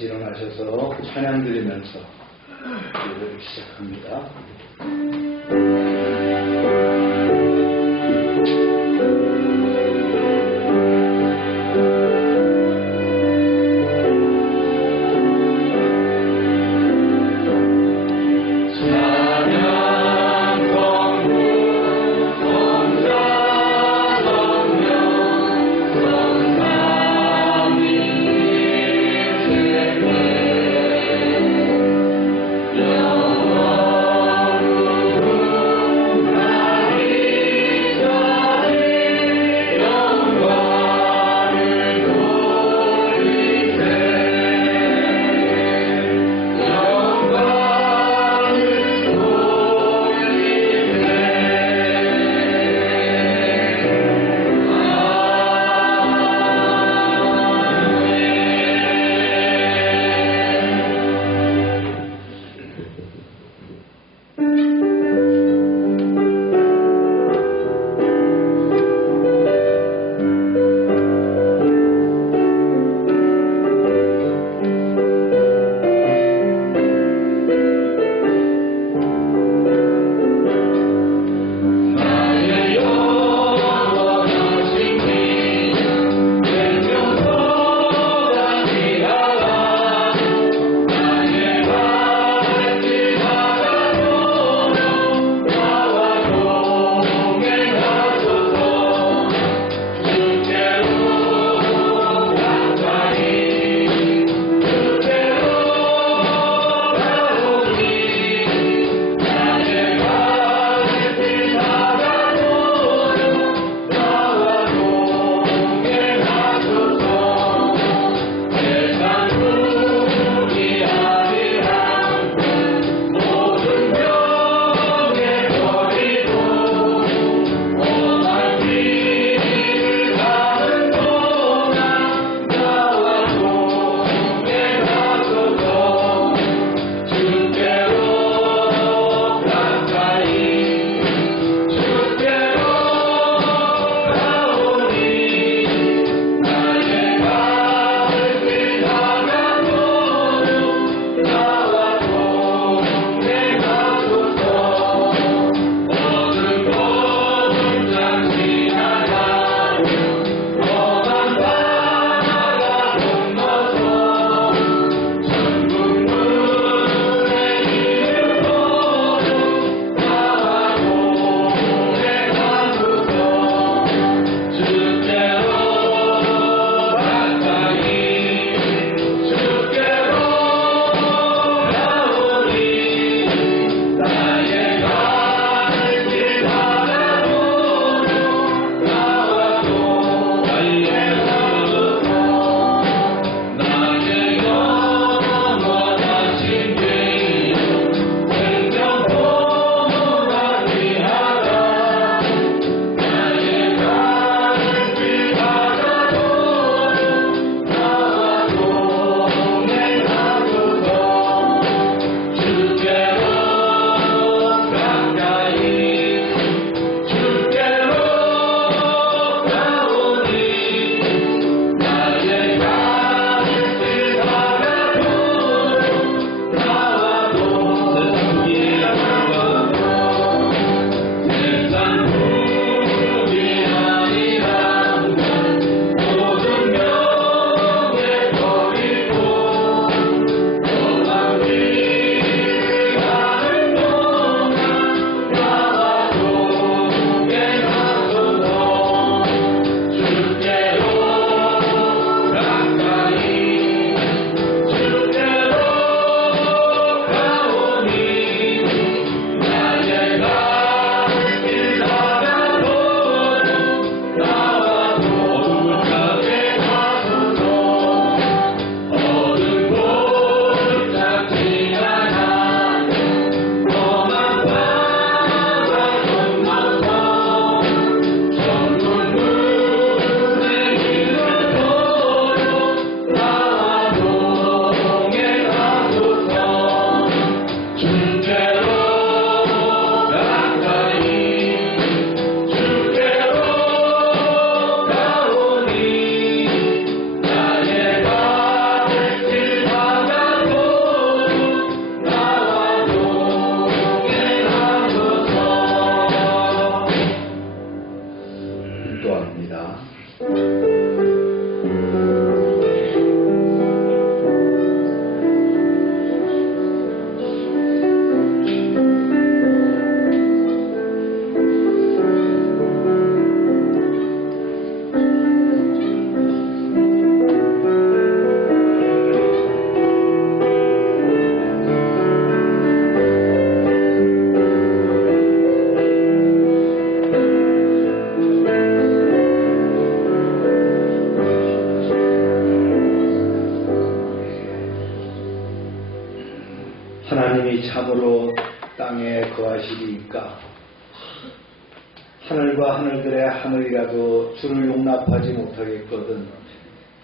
같이 일어나셔서 찬양 드리면서 예배를 시작합니다. 영원으로 참으로 땅에 거하시리이까. 하늘과 하늘들의 하늘이라도 주를 용납하지 못하겠거든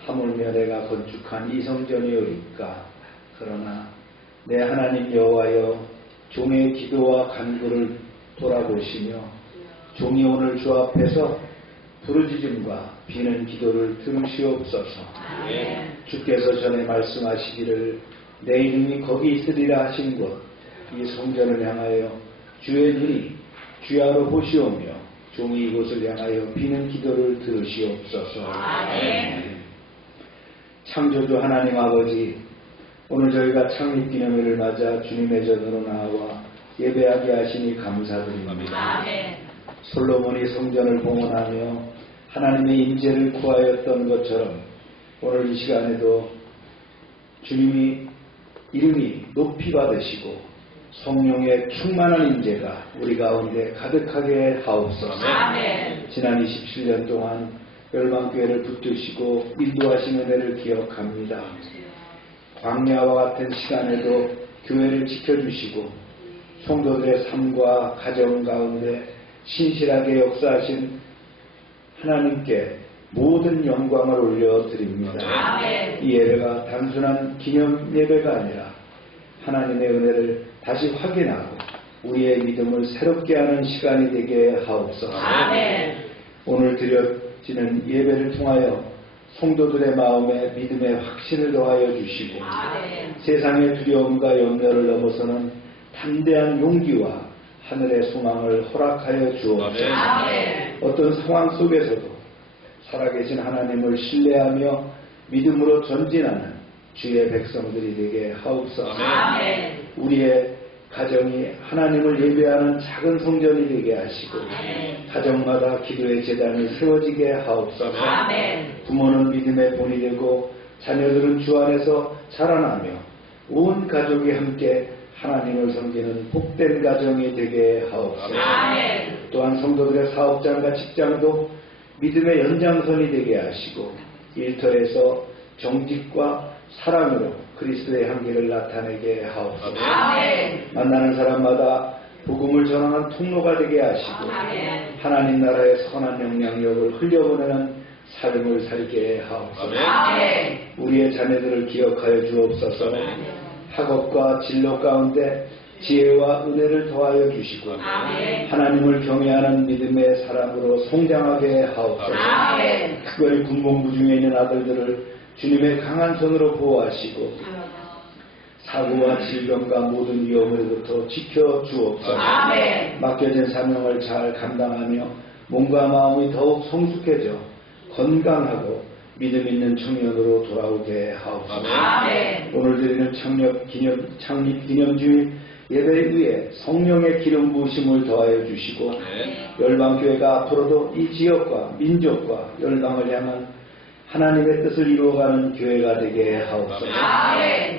하물며 내가 건축한 이 성전이오리까. 그러나 내 하나님 여호와여, 종의 기도와 간구를 돌아보시며 종이 오늘 주 앞에서 부르짖음과 비는 기도를 들으시옵소서. 주께서 전에 말씀하시기를 내 이름이 거기 있으리라 하신 곳 이 성전을 향하여 주의 눈이 주야로 보시오며 종이 이곳을 향하여 비는 기도를 들으시옵소서. 창조주 하나님 아버지, 오늘 저희가 창립기념일을 맞아 주님의 전으로 나와 예배하게 하시니 감사드립니다. 솔로몬이 성전을 봉헌하며 하나님의 임재를 구하였던 것처럼 오늘 이 시간에도 주님이 이름이 높이 받으시고 성령의 충만한 임재가 우리 가운데 가득하게 하옵소서. 지난 27년 동안 열방교회를 붙드시고 인도하신 은혜를 기억합니다. 광야와 같은 시간에도 교회를 지켜주시고 성도들의 삶과 가정 가운데 신실하게 역사하신 하나님께 모든 영광을 올려드립니다. 이 예배가 단순한 기념 예배가 아니라 하나님의 은혜를 다시 확인하고 우리의 믿음을 새롭게 하는 시간이 되게 하옵소서. 오늘 드려지는 예배를 통하여 성도들의 마음에 믿음의 확신을 더하여 주시고 세상의 두려움과 염려를 넘어서는 담대한 용기와 하늘의 소망을 허락하여 주옵소서. 어떤 상황 속에서도 살아계신 하나님을 신뢰하며 믿음으로 전진하는 주의 백성들이 되게 하옵소서. 우리의 가정이 하나님을 예배하는 작은 성전이 되게 하시고 가정마다 기도의 제단이 세워지게 하옵소서. 부모는 믿음의 본이 되고 자녀들은 주 안에서 자라나며 온 가족이 함께 하나님을 섬기는 복된 가정이 되게 하옵소서. 또한 성도들의 사업장과 직장도 믿음의 연장선이 되게 하시고 일터에서 정직과 사랑으로 그리스도의 향기를 나타내게 하옵소서. 만나는 사람마다 복음을 전하는 통로가 되게 하시고 하나님 나라의 선한 영향력을 흘려보내는 삶을 살게 하옵소서. 우리의 자녀들을 기억하여 주옵소서. 학업과 진로 가운데 지혜와 은혜를 더하여 주시고 하나님을 경외하는 믿음의 사람으로 성장하게 하옵소서. 특별히 군복무 중에 있는 아들들을 주님의 강한 손으로 보호하시고 사고와 질병과 모든 위험으로부터 지켜주옵소서. 맡겨진 사명을 잘 감당하며 몸과 마음이 더욱 성숙해져 건강하고 믿음 있는 청년으로 돌아오게 하옵소서. 오늘 드리는 창립 기념주일 예배 위에 성령의 기름 부으심을 더하여 주시고 열방교회가 앞으로도 이 지역과 민족과 열방을 향한 하나님의 뜻을 이루어가는 교회가 되게 하옵소서.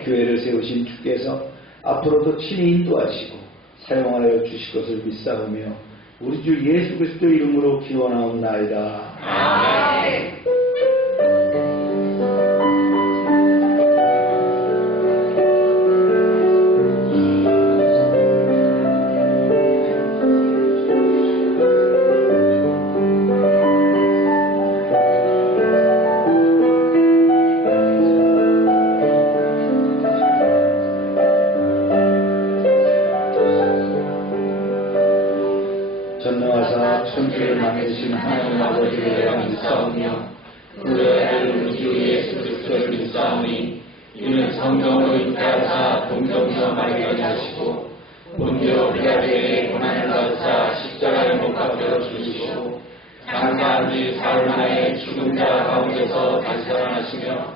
교회를 세우신 주께서 앞으로도 친히 인도하시고 사용하여 주실 것을 믿사오며 우리 주 예수 그리스도 이름으로 기원하옵나이다. 전능하사 천지를 만드신 하나님 아버지를 믿사오며 그의 아들 우리 주 예수 그리스도를 믿사오니 이는 성령으로 잉태하사 동정녀 마리아를 하시고 본디오 빌라도에게 고난을 받으사 십자가에 못 박혀 죽으시고 장사한 지 사흘 만에 죽은 자 가운데서 다시 살아나시며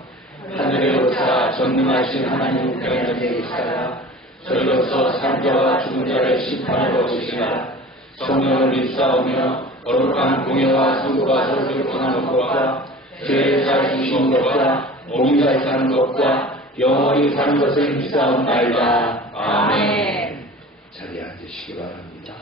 하늘에 오르사 전능하신 하나님 우편에 계시다가 저희로서 산자와 죽은 자를 심판하러 오시리라. 성령을 믿사오며 거룩한 공예와 성도가 서로를 떠나는 것과 죄를 잘 주시는 것과 몸이 잘 사는 것과 영원히 사는 것을 믿사옵나이다. 아멘. 자리에 앉으시기 바랍니다.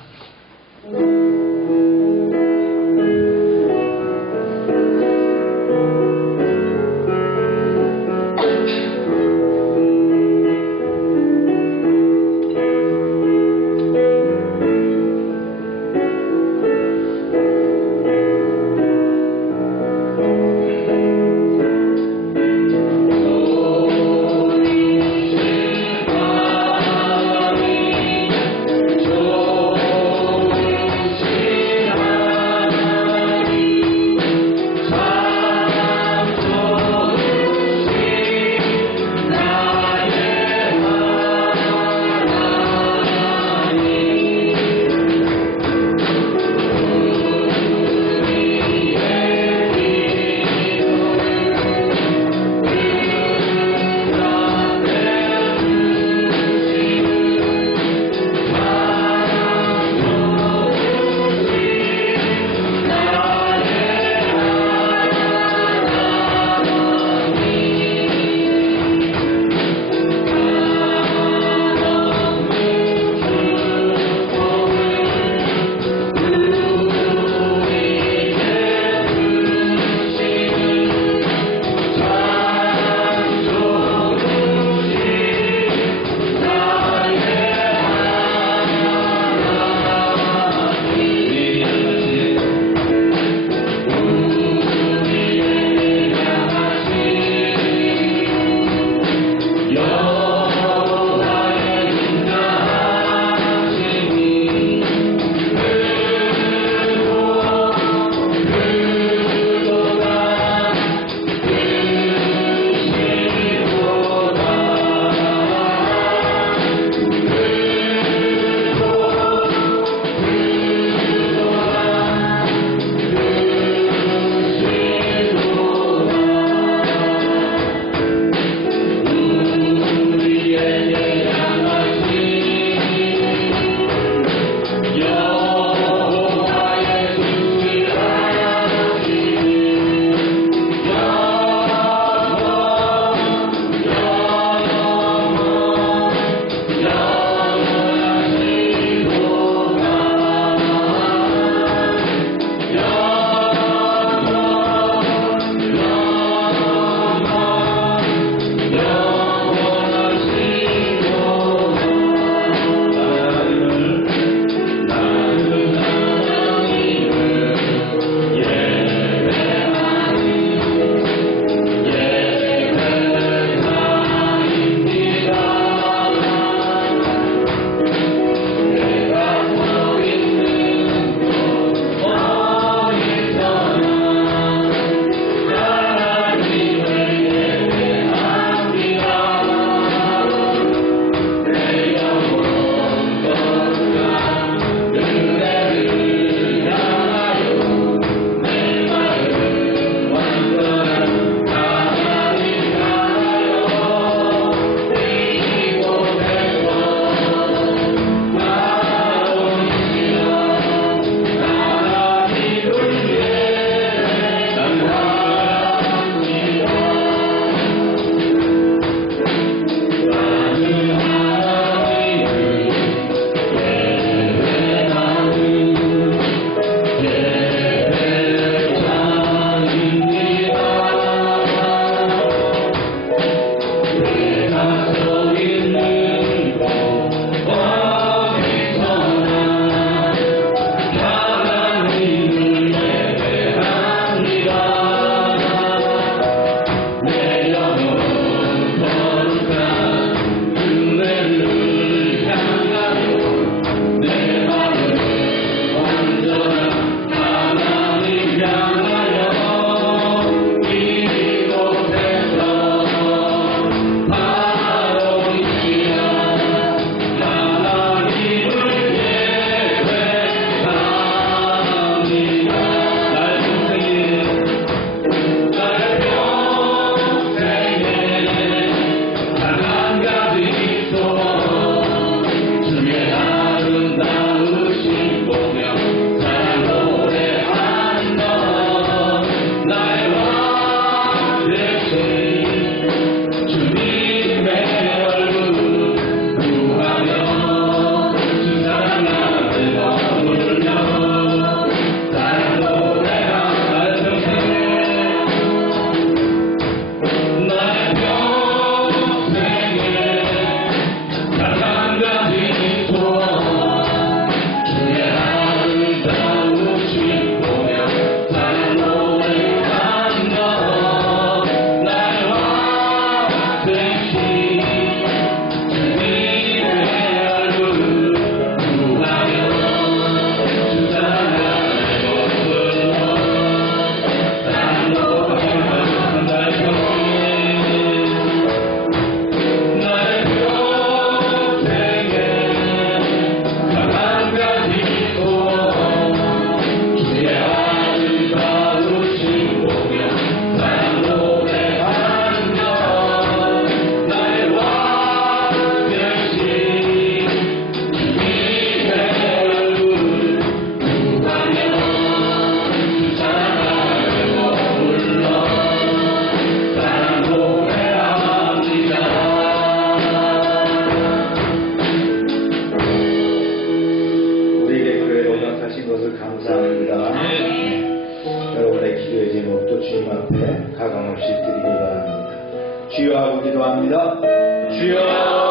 주님 앞에 가감없이 드리기 바랍니다. 주여 하고 기도합니다. 주여.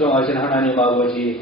풍성하신 하나님 아버지,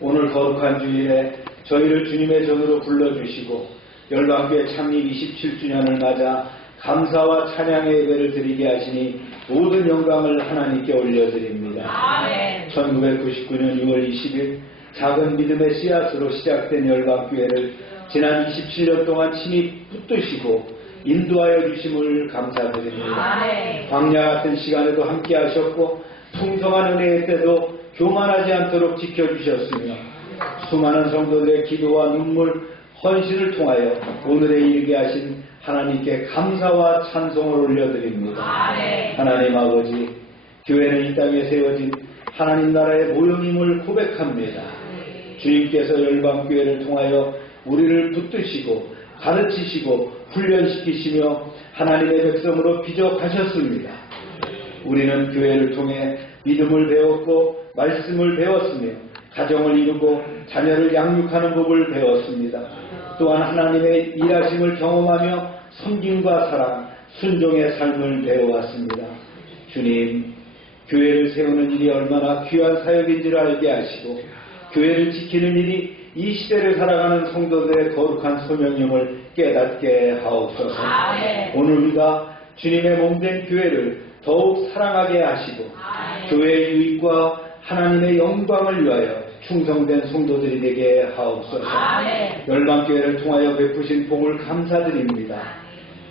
오늘 거룩한 주일에 저희를 주님의 전으로 불러주시고 열방교회 창립 27주년을 맞아 감사와 찬양의 예배를 드리게 하시니 모든 영광을 하나님께 올려드립니다. 아멘. 1999년 6월 20일 작은 믿음의 씨앗으로 시작된 열방교회를 지난 27년 동안 친히 붙드시고 인도하여 주심을 감사드립니다. 아멘. 광야 같은 시간에도 함께 하셨고 풍성한 은혜의 때도 교만하지 않도록 지켜주셨으며 수많은 성도들의 기도와 눈물, 헌신을 통하여 오늘에 이르게 하신 하나님께 감사와 찬송을 올려드립니다. 아멘. 하나님 아버지, 교회는 이 땅에 세워진 하나님 나라의 모형임을 고백합니다. 주님께서 열방교회를 통하여 우리를 붙드시고 가르치시고 훈련시키시며 하나님의 백성으로 빚어가셨습니다. 우리는 교회를 통해 믿음을 배웠고 말씀을 배웠으며 가정을 이루고 자녀를 양육하는 법을 배웠습니다. 또한 하나님의 일하심을 경험하며 섬김과 사랑, 순종의 삶을 배워왔습니다. 주님, 교회를 세우는 일이 얼마나 귀한 사역인지를 알게 하시고 교회를 지키는 일이 이 시대를 살아가는 성도들의 거룩한 소명임을 깨닫게 하옵소서. 오늘 우리가 주님의 몸된 교회를 더욱 사랑하게 하시고 교회의 유익과 하나님의 영광을 위하여 충성된 성도들이 되게 하옵소서. 열방교회를 통하여 베푸신 복을 감사드립니다.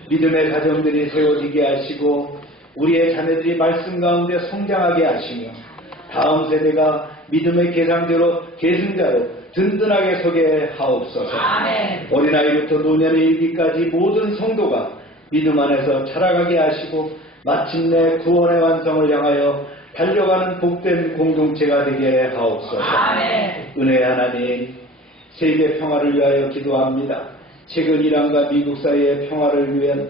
믿음의 가정들이 세워지게 하시고 우리의 자녀들이 말씀 가운데 성장하게 하시며 다음 세대가 믿음의 계상대로 계승자로 든든하게 서게 하옵소서. 아멘. 어린아이부터 노년에 이르기까지 모든 성도가 믿음 안에서 자라가게 하시고 마침내 구원의 완성을 향하여 달려가는 복된 공동체가 되게 하옵소서. 아멘. 은혜의 하나님, 세계 평화를 위하여 기도합니다. 최근 이란과 미국 사이의 평화를 위한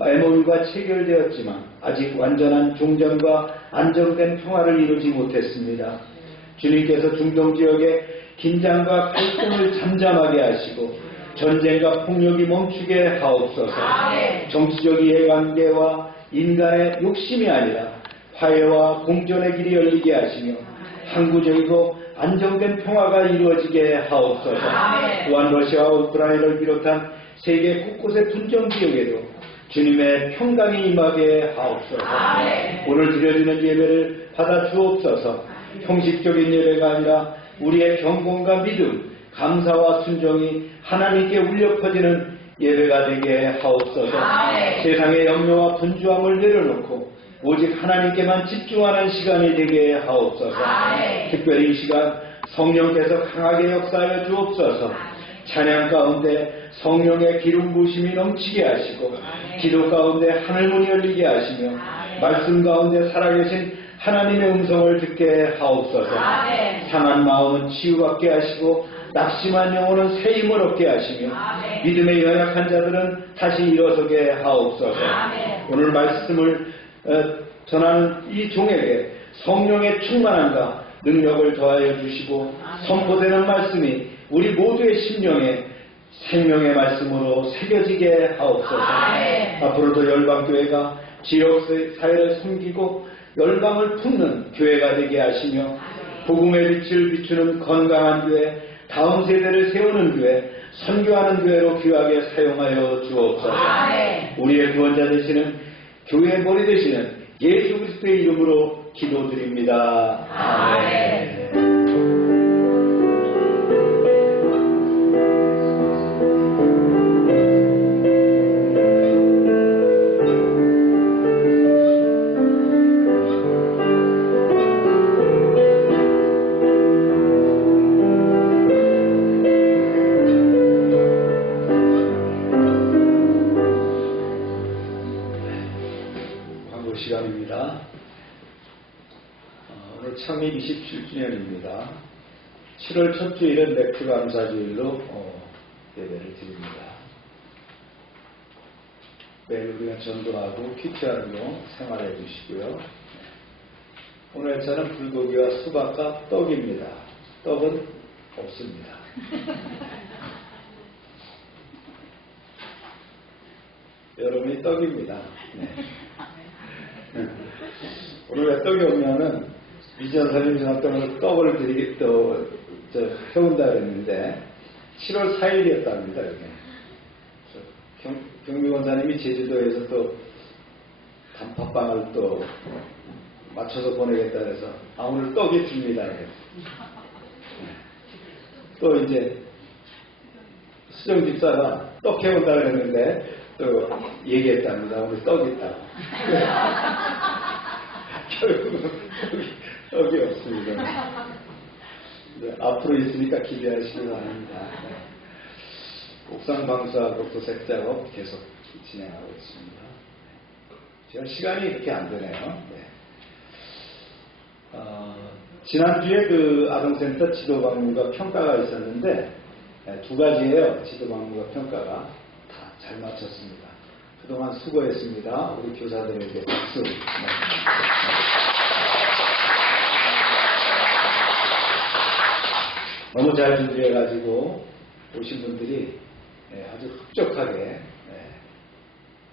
MOU가 체결되었지만 아직 완전한 종전과 안정된 평화를 이루지 못했습니다. 주님께서 중동 지역의 긴장과 갈등을 잠잠하게 하시고 전쟁과 폭력이 멈추게 하옵소서. 정치적 이해관계와 인간의 욕심이 아니라 화해와 공존의 길이 열리게 하시며 항구적이고 안정된 평화가 이루어지게 하옵소서. 또한 러시아와 우크라이나를 비롯한 세계 곳곳의 분쟁 지역에도 주님의 평강이 임하게 하옵소서. 오늘 드려지는 예배를 받아 주옵소서. 형식적인 예배가 아니라 우리의 경건과 믿음, 감사와 순종이 하나님께 울려 퍼지는 예배가 되게 하옵소서. 세상의 염려와 분주함을 내려놓고 오직 하나님께만 집중하는 시간이 되게 하옵소서. 특별히 이 시간 성령께서 강하게 역사하여 주옵소서. 찬양 가운데 성령의 기름 부으심이 넘치게 하시고 기도 가운데 하늘문이 열리게 하시며 말씀 가운데 살아계신 하나님의 음성을 듣게 하옵소서. 상한 마음은 치유받게 하시고 낙심한 영혼은 새 힘을 얻게 하시며 믿음의 연약한 자들은 다시 일어서게 하옵소서. 오늘 말씀을 전하는 이 종에게 성령의 충만함과 능력을 더하여 주시고 선포되는 말씀이 우리 모두의 심령에 생명의 말씀으로 새겨지게 하옵소서. 앞으로도 열방교회가 지역 사회를 섬기고 열방을 품는 교회가 되게 하시며 복음의 빛을 비추는 건강한 교회, 다음 세대를 세우는 교회, 선교하는 교회로 귀하게 사용하여 주옵소서. 우리의 구원자 되시는 교회의 머리 되시는 예수 그리스도의 이름으로 기도드립니다. 아멘. 시간입니다. 오늘 창립 27주년입니다. 7월 첫 주일은 맥주 감사주일로 예배를 드립니다. 매일 우리가 전도하고 퀴트하는 생활해 주시고요. 오늘 저는 불고기와 수박과 떡입니다. 떡은 없습니다. 여러분이 떡입니다. 네. 오늘 왜 떡이 없냐면 미전 선생님한테 떡을 드리기 해온다 그랬는데 7월 4일이었답니다. 경미 원사님이 제주도에서 또 단팥빵을 또 맞춰서 보내겠다 그래서 오늘 떡이 줍니다. 또 이제 수정 집사가 떡 해온다 그랬는데 또 얘기했답니다. 오늘 떡이 있다고. 결국은 떡이 없습니다. 네, 앞으로 있으니까 기대하시기 바랍니다. 네. 옥상 방수하고 도색 작업 계속 진행하고 있습니다. 제가 시간이 이렇게 안 되네요. 네. 지난주에 그 아동센터 지도방문과 평가가 있었는데 두 가지예요. 지도방문과 평가가 다 잘 마쳤습니다. 그동안 수고했습니다. 우리 교사들에게 박수. 너무 잘 준비해가지고 오신 분들이 아주 흡족하게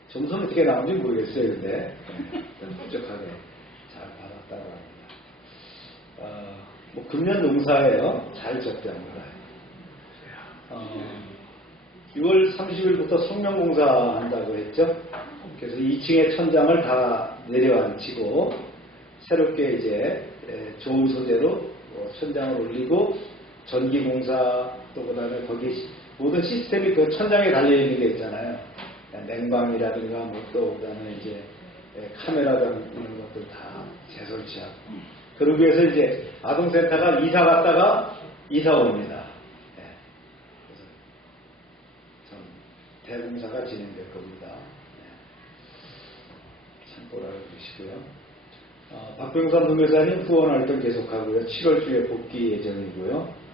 점수는 어떻게 나온지 모르겠어요. 근데 흡족하게 잘 받았다고 합니다. 금년 농사예요. 잘 적대합니다. 6월 30일부터 성명공사 한다고 했죠. 그래서 2층의 천장을 다 내려앉히고 새롭게 이제 좋은 소재로 천장을 올리고 전기공사 또 그다음에 거기 모든 시스템이 그 천장에 달려있는 게 있잖아요. 냉방이라든가 또 그다음에 이제 카메라장 이런 것들 다 재설치하고. 그러기 위해서 이제 아동센터가 이사 갔다가 이사 옵니다. 그래서 참 대공사가 진행될 겁니다. 참고라 해주시고요. 박병선 선교사님 후원활동 계속하고요. 7월 주에 복귀 예정이고요.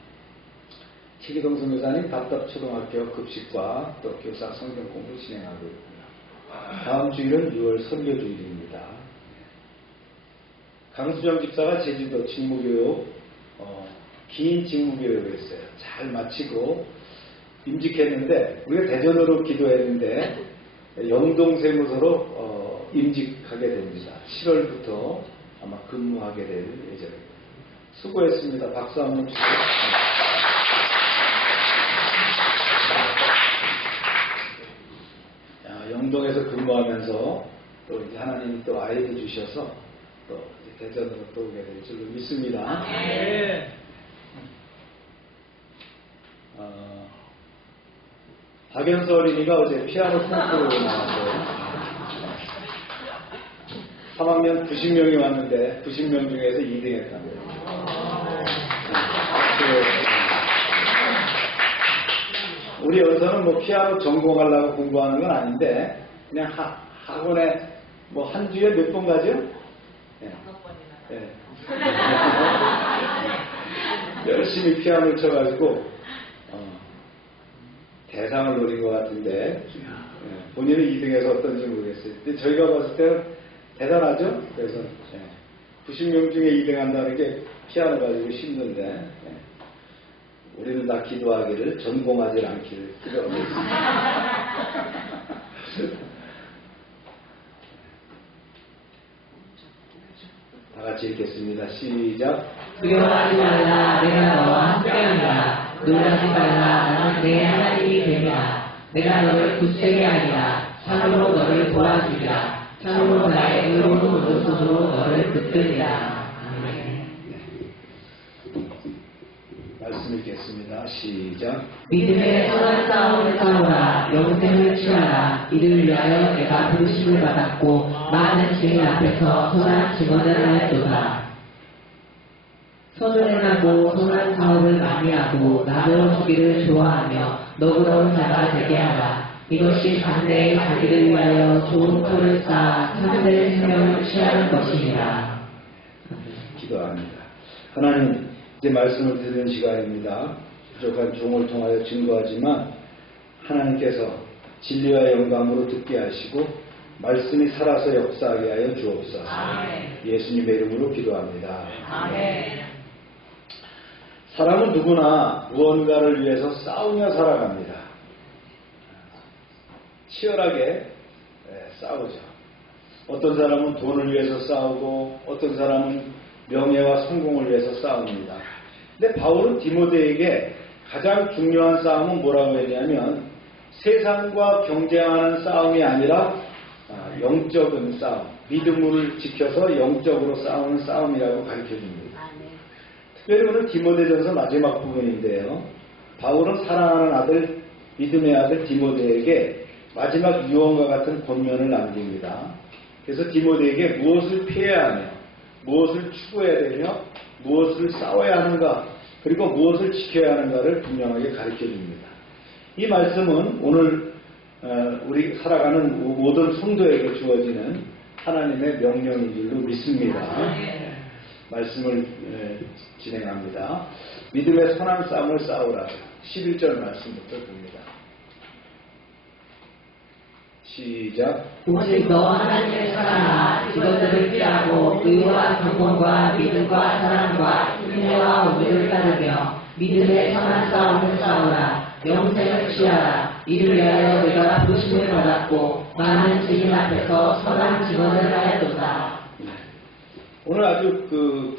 최기동 선교사님 답답초등학교 급식과 또 교사 성경 공부 진행하고 있고요. 다음 주일은 6월 선교주일입니다. 강수정 집사가 제주도 직무교육, 긴 직무교육을 했어요. 잘 마치고 임직했는데 우리가 대전으로 기도했는데 영동세무서로 임직하게 됩니다. 7월부터 아마 근무하게 될 예정입니다. 수고했습니다. 박수 한번 주세요. 영동에서 근무하면서 또 이제 하나님이 또 아이를 주셔서 또 이제 대전으로 또 오게 될 줄로 믿습니다. 박연서 어린이가 어제 피아노 콩쿠르에 나왔어요. 3학년 90명이 왔는데 90명 중에서 2등 했답니다. 우리 연서는 뭐 피아노 전공하려고 공부하는 건 아닌데 그냥 학원에 뭐 한 주에 몇 번 가죠? 네. 열심히 피아노를 쳐가지고 대상을 노린 것 같은데 본인은 2등해서 어떤지 모르겠어요. 근데 저희가 봤을 때는 대단하죠? 그래서 90명 중에 2등 한다는 게 피아노 가지고 힘든데 우리는 다 기도하기를 전공하지 않기를 기도하고 있습니다. 다 같이 읽겠습니다. 시작. 두려워하지 말라. 내가 너와 함께하리라. 놀라지 말라. 나는 내 하나님이 됨이라. 내가 너를 굳세게 하리라. 참으로 너를 도와주리라. 참으로 나의 의로운 오른손으로 너를 붙들리라. 아멘. 말씀 읽겠습니다. 시작. 믿음의 선한 싸움을 싸우라. 영생을 취하라. 이를 위하여 내가 부르심을 받았고 많은 증인 앞에서 선한 증언을 하였도다. 선을 행하고 선한 사업을 많이 하고 나누어 주기를 좋아하며 너그러운 자가 되게 하라. 이것이 장래에 자기를 위하여 좋은 토를 쌓아 참된 생명을 취하는 것이니라. 기도합니다. 하나님, 이제 말씀을 드리는 시간입니다. 부족한 종을 통하여 증거하지만 하나님께서 진리와 영광으로 듣게 하시고 말씀이 살아서 역사하게 하여 주옵소서. 예수님의 이름으로 기도합니다. 아멘. 사람은 누구나 무언가를 위해서 싸우며 살아갑니다. 치열하게 싸우죠. 어떤 사람은 돈을 위해서 싸우고 어떤 사람은 명예와 성공을 위해서 싸웁니다. 근데 바울은 디모데에게 가장 중요한 싸움은 뭐라고 했냐면 세상과 경쟁하는 싸움이 아니라 영적인 싸움, 믿음을 지켜서 영적으로 싸우는 싸움이라고 가르쳐줍니다. 특별히 오늘 디모데전서 마지막 부분인데요. 바울은 사랑하는 아들, 믿음의 아들 디모데에게 마지막 유언과 같은 권면을 남깁니다. 그래서 디모데에게 무엇을 피해야 하며 무엇을 추구해야 되며 무엇을 싸워야 하는가 그리고 무엇을 지켜야 하는가를 분명하게 가르쳐줍니다. 이 말씀은 오늘 우리 살아가는 모든 성도에게 주어지는 하나님의 명령인 줄로 믿습니다. 말씀을 진행합니다. 믿음의 선한 싸움을 싸우라. 11절 말씀부터 봅니다. 시작. 오직 너 하나님을 사랑하라. 직원들을 피하고 의와 경건과 믿음과 사랑과 인내와 온유를 따르며 믿음의 선한 싸움을 싸우라. 영생을 취하라. 이를 위하여 내가 부르심을 받았고 많은 증인 앞에서 선한 증언을 하였도다. 오늘 아주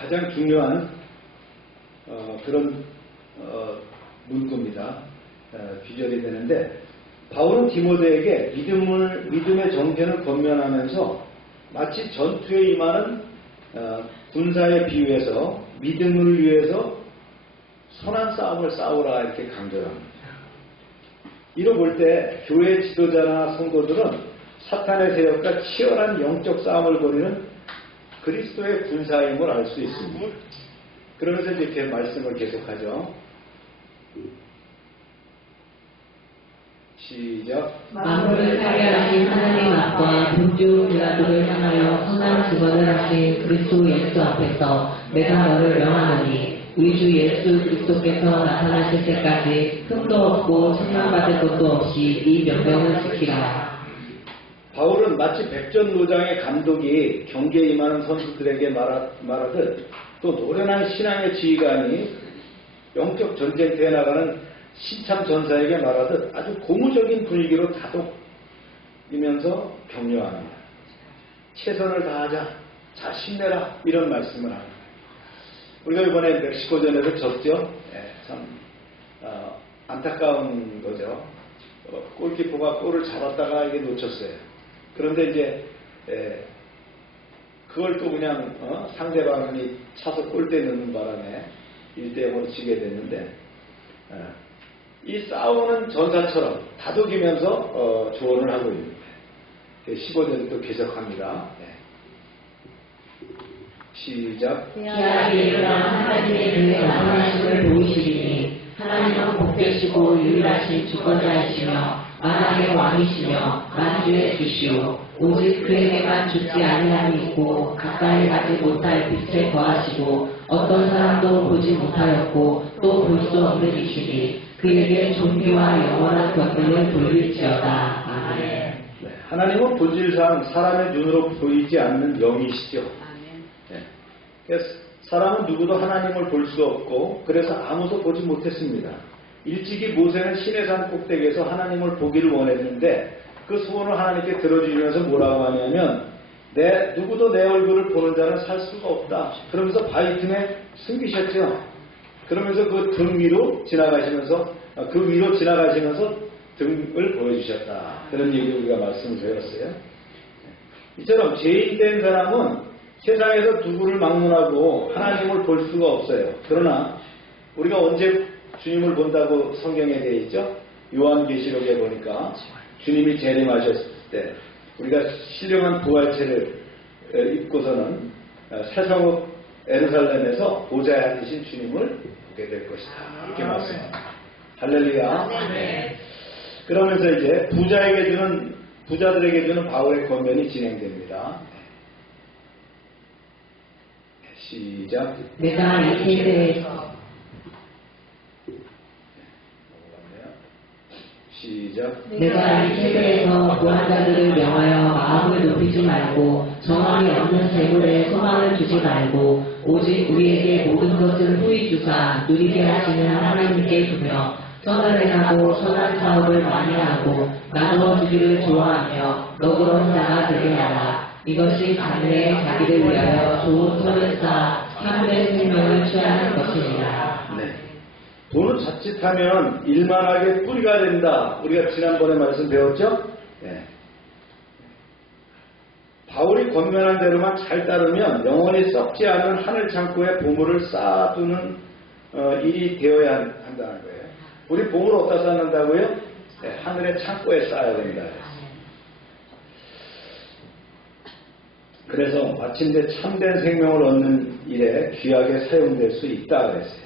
가장 중요한 그런 문구입니다. 귀절이 되는데 바울은 디모데에게 믿음의 정죄를 권면하면서 마치 전투에 임하는 군사에 비유해서 믿음을 위해서 선한 싸움을 싸우라 이렇게 강조합니다. 이로 볼 때 교회 지도자나 성도들은 사탄의 세력과 치열한 영적 싸움을 벌이는 그리스도의 군사임을 알 수 있습니다. 그러면서 이렇게 말씀을 계속하죠. 시작. 만물을 살게 하신 하나님 앞과 본주 빌라도를 향하여 선한 증언을 하신 그리스도 예수 앞에서 내가 너를 명하노니 우리 주 예수 그리스도께서 나타나실 때까지 흠도 없고 책망받을 것도 없이 이 명령을 지키라. 바울은 마치 백전노장의 감독이 경기에 임하는 선수들에게 말하듯 또 노련한 신앙의 지휘관이 영적 전쟁터에 나가는 신참 전사에게 말하듯 아주 고무적인 분위기로 다독이면서 격려합니다. 최선을 다하자, 자 힘내라, 이런 말씀을 합니다. 우리가 이번에 멕시코전에서 졌죠. 참 안타까운 거죠. 골키퍼가 골을 잡았다가 이게 놓쳤어요. 그런데 이제 그걸 또 그냥 상대방이 차서 골대 넣는 바람에 1대0으로 지게 됐는데 이 싸우는 전사처럼 다독이면서 조언을 하고 있는데 15절을 또 계속합니다. 시작. 기아에 일어난 하나님의 그의 나타나심을 보이시리니 하나님은 복되시고 유일하신 주권자이시며 만왕의 왕이시며 만주의 주시오. 오직 그에게만 주지 아니함이 있고 가까이 가지 못할 빛에 거하시고 어떤 사람도 보지 못하였고 또 볼 수 없는 이시니 그에게 존귀와 영원한 권능을 돌릴지어다. 아멘. 하나님은 본질상 사람의 눈으로 보이지 않는 영이시죠. 그래서 사람은 누구도 하나님을 볼 수 없고 그래서 아무도 보지 못했습니다. 일찍이 모세는 시내산 꼭대기에서 하나님을 보기를 원했는데 그 소원을 하나님께 들어주면서 뭐라고 하냐면 누구도 내 얼굴을 보는 자는 살 수가 없다. 그러면서 바위 틈에 숨기셨죠. 그러면서 그 등 위로 지나가시면서 등을 보여주셨다. 그런 얘기 우리가 말씀을 드렸어요. 이처럼 죄인된 사람은 세상에서 누구를 막론하고 하나님을 볼 수가 없어요. 그러나 우리가 언제 주님을 본다고 성경에 되어 있죠? 요한계시록에 보니까 주님이 재림하셨을 때 우리가 신령한 부활체를 입고서는 새성읍 예루살렘에서 보좌에 앉으신 주님을 보게 될 것이다. 이렇게 말씀합니다. 할렐루야. 그러면서 이제 부자들에게 주는 바울의 권면이 진행됩니다. 시작. 내가 이 세대에서 시작. 내가 이 세대에서 고난자들을 명하여 마음을 높이지 말고 정함이 없는 재물에 소망을 주지 말고 오직 우리에게 모든 것을 후히 주사 누리게 하시는 하나님께 주며 선을 행하고 선한 사업을 많이 하고 나누어 주기를 좋아하며 너그러운 자가 되게 하라. 이것이 장래에 자기를 위하여 좋은 터를 쌓아 참된 생명을 취하는 것이니라. 네. 돈은 자칫하면 일만하게 뿌리가 된다. 우리가 지난번에 말씀 배웠죠? 네. 바울이 권면한 대로만 잘 따르면 영원히 썩지 않은 하늘 창고에 보물을 쌓아두는 일이 되어야 한다는 거예요. 우리 보물을 어디다 쌓는다고요? 네, 하늘의 창고에 쌓아야 된다. 그래서 마침내 참된 생명을 얻는 일에 귀하게 사용될 수 있다 그랬어요.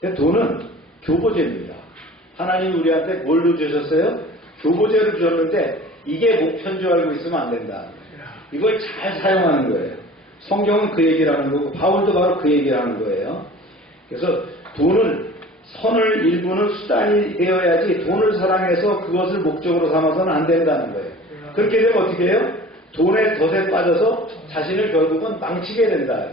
근데 돈은 교보제입니다. 하나님이 우리한테 뭘로 주셨어요? 교보제를 주셨는데 이게 목표인 줄 알고 있으면 안 된다. 이걸 잘 사용하는 거예요. 성경은 그 얘기를 하는 거고 바울도 바로 그 얘기를 하는 거예요. 그래서 돈을 선을 일부는 수단이 되어야지 돈을 사랑해서 그것을 목적으로 삼아서는 안 된다는 거예요. 그렇게 되면 어떻게 해요? 돈의 덫에 빠져서 자신을 결국은 망치게 된다.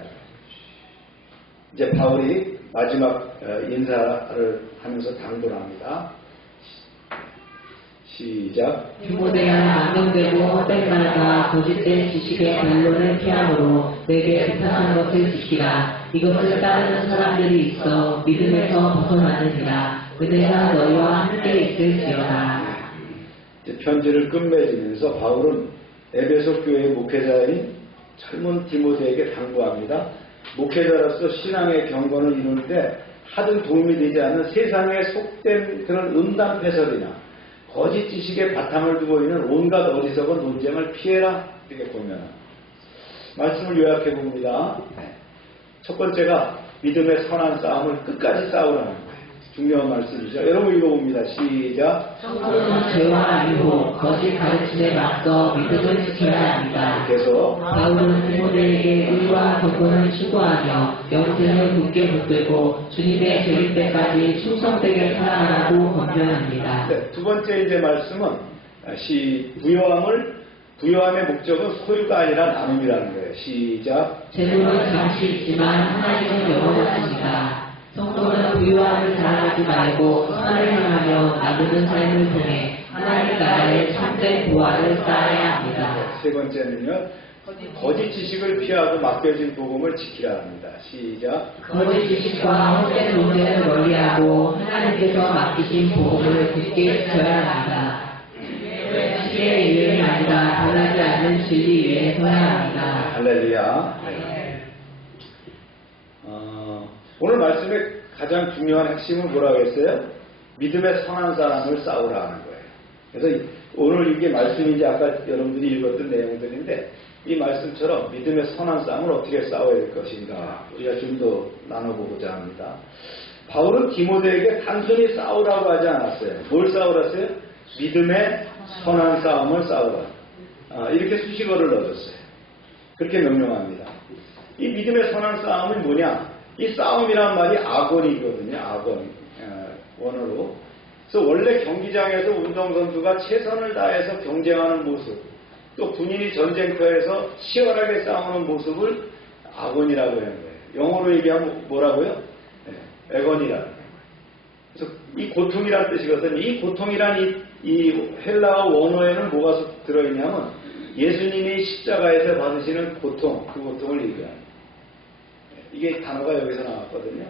이제 바울이 마지막 인사를 하면서 당부를 합니다. 시작. 디모데야 망령되고 헛된 말과 거짓된 지식의 반론을 피함으로 내게 부탁한 것을 지키라. 이것을 따르는 사람들이 있어 믿음에서 벗어나느니라. 은혜가 너희와 함께 있을지어다. 편지를 끝맺으면서 바울은 에베소 교회의 목회자인 젊은 디모데에게 당부합니다. 목회자로서 신앙의 경건을 이루는데 하등 도움이 되지 않는 세상에 속된 그런 음담패설이나 거짓 지식의 바탕을 두고 있는 온갖 어리석은 논쟁을 피해라. 이렇게 보면 말씀을 요약해 봅니다. 첫 번째가 믿음의 선한 싸움을 끝까지 싸우라는 거예요. 중요한 말씀이죠. 여러분 읽어봅니다. 시작. 성도는 죄와 아니고 거짓 가르침에 맞서 믿음을 지켜야 합니다. 계속. 바울은 디모데에게 의와 덕분을 추구하며 영생을 굳게 붙들고 주님의 재림 때까지 충성되게 살아가라고 권면합니다. 네, 두 번째 이제 말씀은 부요함의 목적은 소유가 아니라 나눔이라는 거예요. 시작. 재물은 잠시 있지만 하나님은 영원하십니다. 성도는 부유함을 자랑하지 말고 선을 행하며 나누는 삶을 통해 하나님 나라의 참된 부활을 쌓아야 합니다. 세 번째는요. 거짓 지식을 피하고 맡겨진 복음을 지키라 합니다. 시작. 거짓 지식과 헛된 논쟁을 멀리하고 하나님께서 맡기신 복음을 굳게 지켜야 합니다. 지식의 유행이 아니라 변하지 않는 진리 위에 서야 합니다. 할렐루야. 오늘 말씀의 가장 중요한 핵심은 뭐라고 했어요? 믿음의 선한 사람을 싸우라 하는 거예요. 그래서 오늘 이게 말씀인지 아까 여러분들이 읽었던 내용들인데 이 말씀처럼 믿음의 선한 싸움을 어떻게 싸워야 될 것인가 우리가 좀 더 나눠보고자 합니다. 바울은 디모데에게 단순히 싸우라고 하지 않았어요. 뭘 싸우라 했어요? 믿음의 선한 싸움을 싸우라. 이렇게 수식어를 넣어줬어요. 그렇게 명령합니다. 이 믿음의 선한 싸움이 뭐냐? 이 싸움이란 말이 아곤이거든요. 아곤 원어로. 그래서 원래 경기장에서 운동선수가 최선을 다해서 경쟁하는 모습, 또 군인이 전쟁터에서 치열하게 싸우는 모습을 아곤이라고 하는 거예요. 영어로 얘기하면 뭐라고요? 애건이라는 거예요. 그래서 이 고통이라는 뜻이거든요. 이 고통이란 이 헬라어 원어에는 뭐가 들어있냐면 예수님이 십자가에서 받으시는 고통, 그 고통을 얘기합니다. 이게 단어가 여기서 나왔거든요.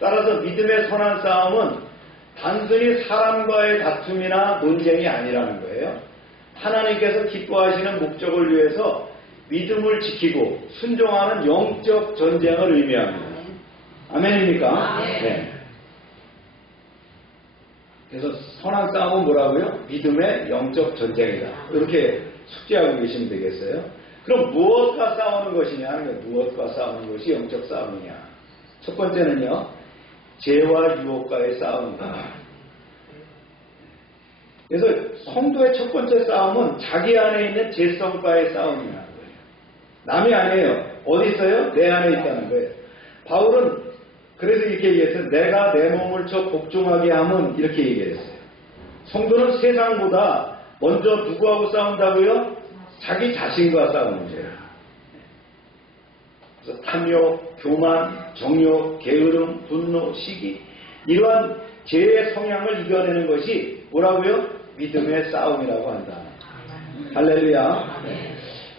따라서 믿음의 선한 싸움은 단순히 사람과의 다툼이나 논쟁이 아니라는 거예요. 하나님께서 기뻐하시는 목적을 위해서 믿음을 지키고 순종하는 영적 전쟁을 의미합니다. 아멘입니까? 네. 그래서 선한 싸움은 뭐라고요? 믿음의 영적 전쟁이다. 이렇게 숙지하고 계시면 되겠어요. 그럼 무엇과 싸우는 것이냐 하는 거예요. 무엇과 싸우는 것이 영적 싸움이냐. 첫 번째는요. 죄와 유혹과의 싸움이다. 그래서 성도의 첫 번째 싸움은 자기 안에 있는 죄성과의 싸움이라는 거예요. 남이 아니에요. 어디 있어요? 내 안에 있다는 거예요. 바울은 그래서 이렇게 얘기했어요. 내가 내 몸을 저 복종하게 하면 이렇게 얘기했어요. 성도는 세상보다 먼저 누구하고 싸운다고요? 자기 자신과 싸우는 거예요. 그래서 탐욕, 교만, 정욕, 게으름, 분노, 시기 이러한 죄의 성향을 이겨내는 것이 뭐라고요? 믿음의 싸움이라고 한다. 할렐루야.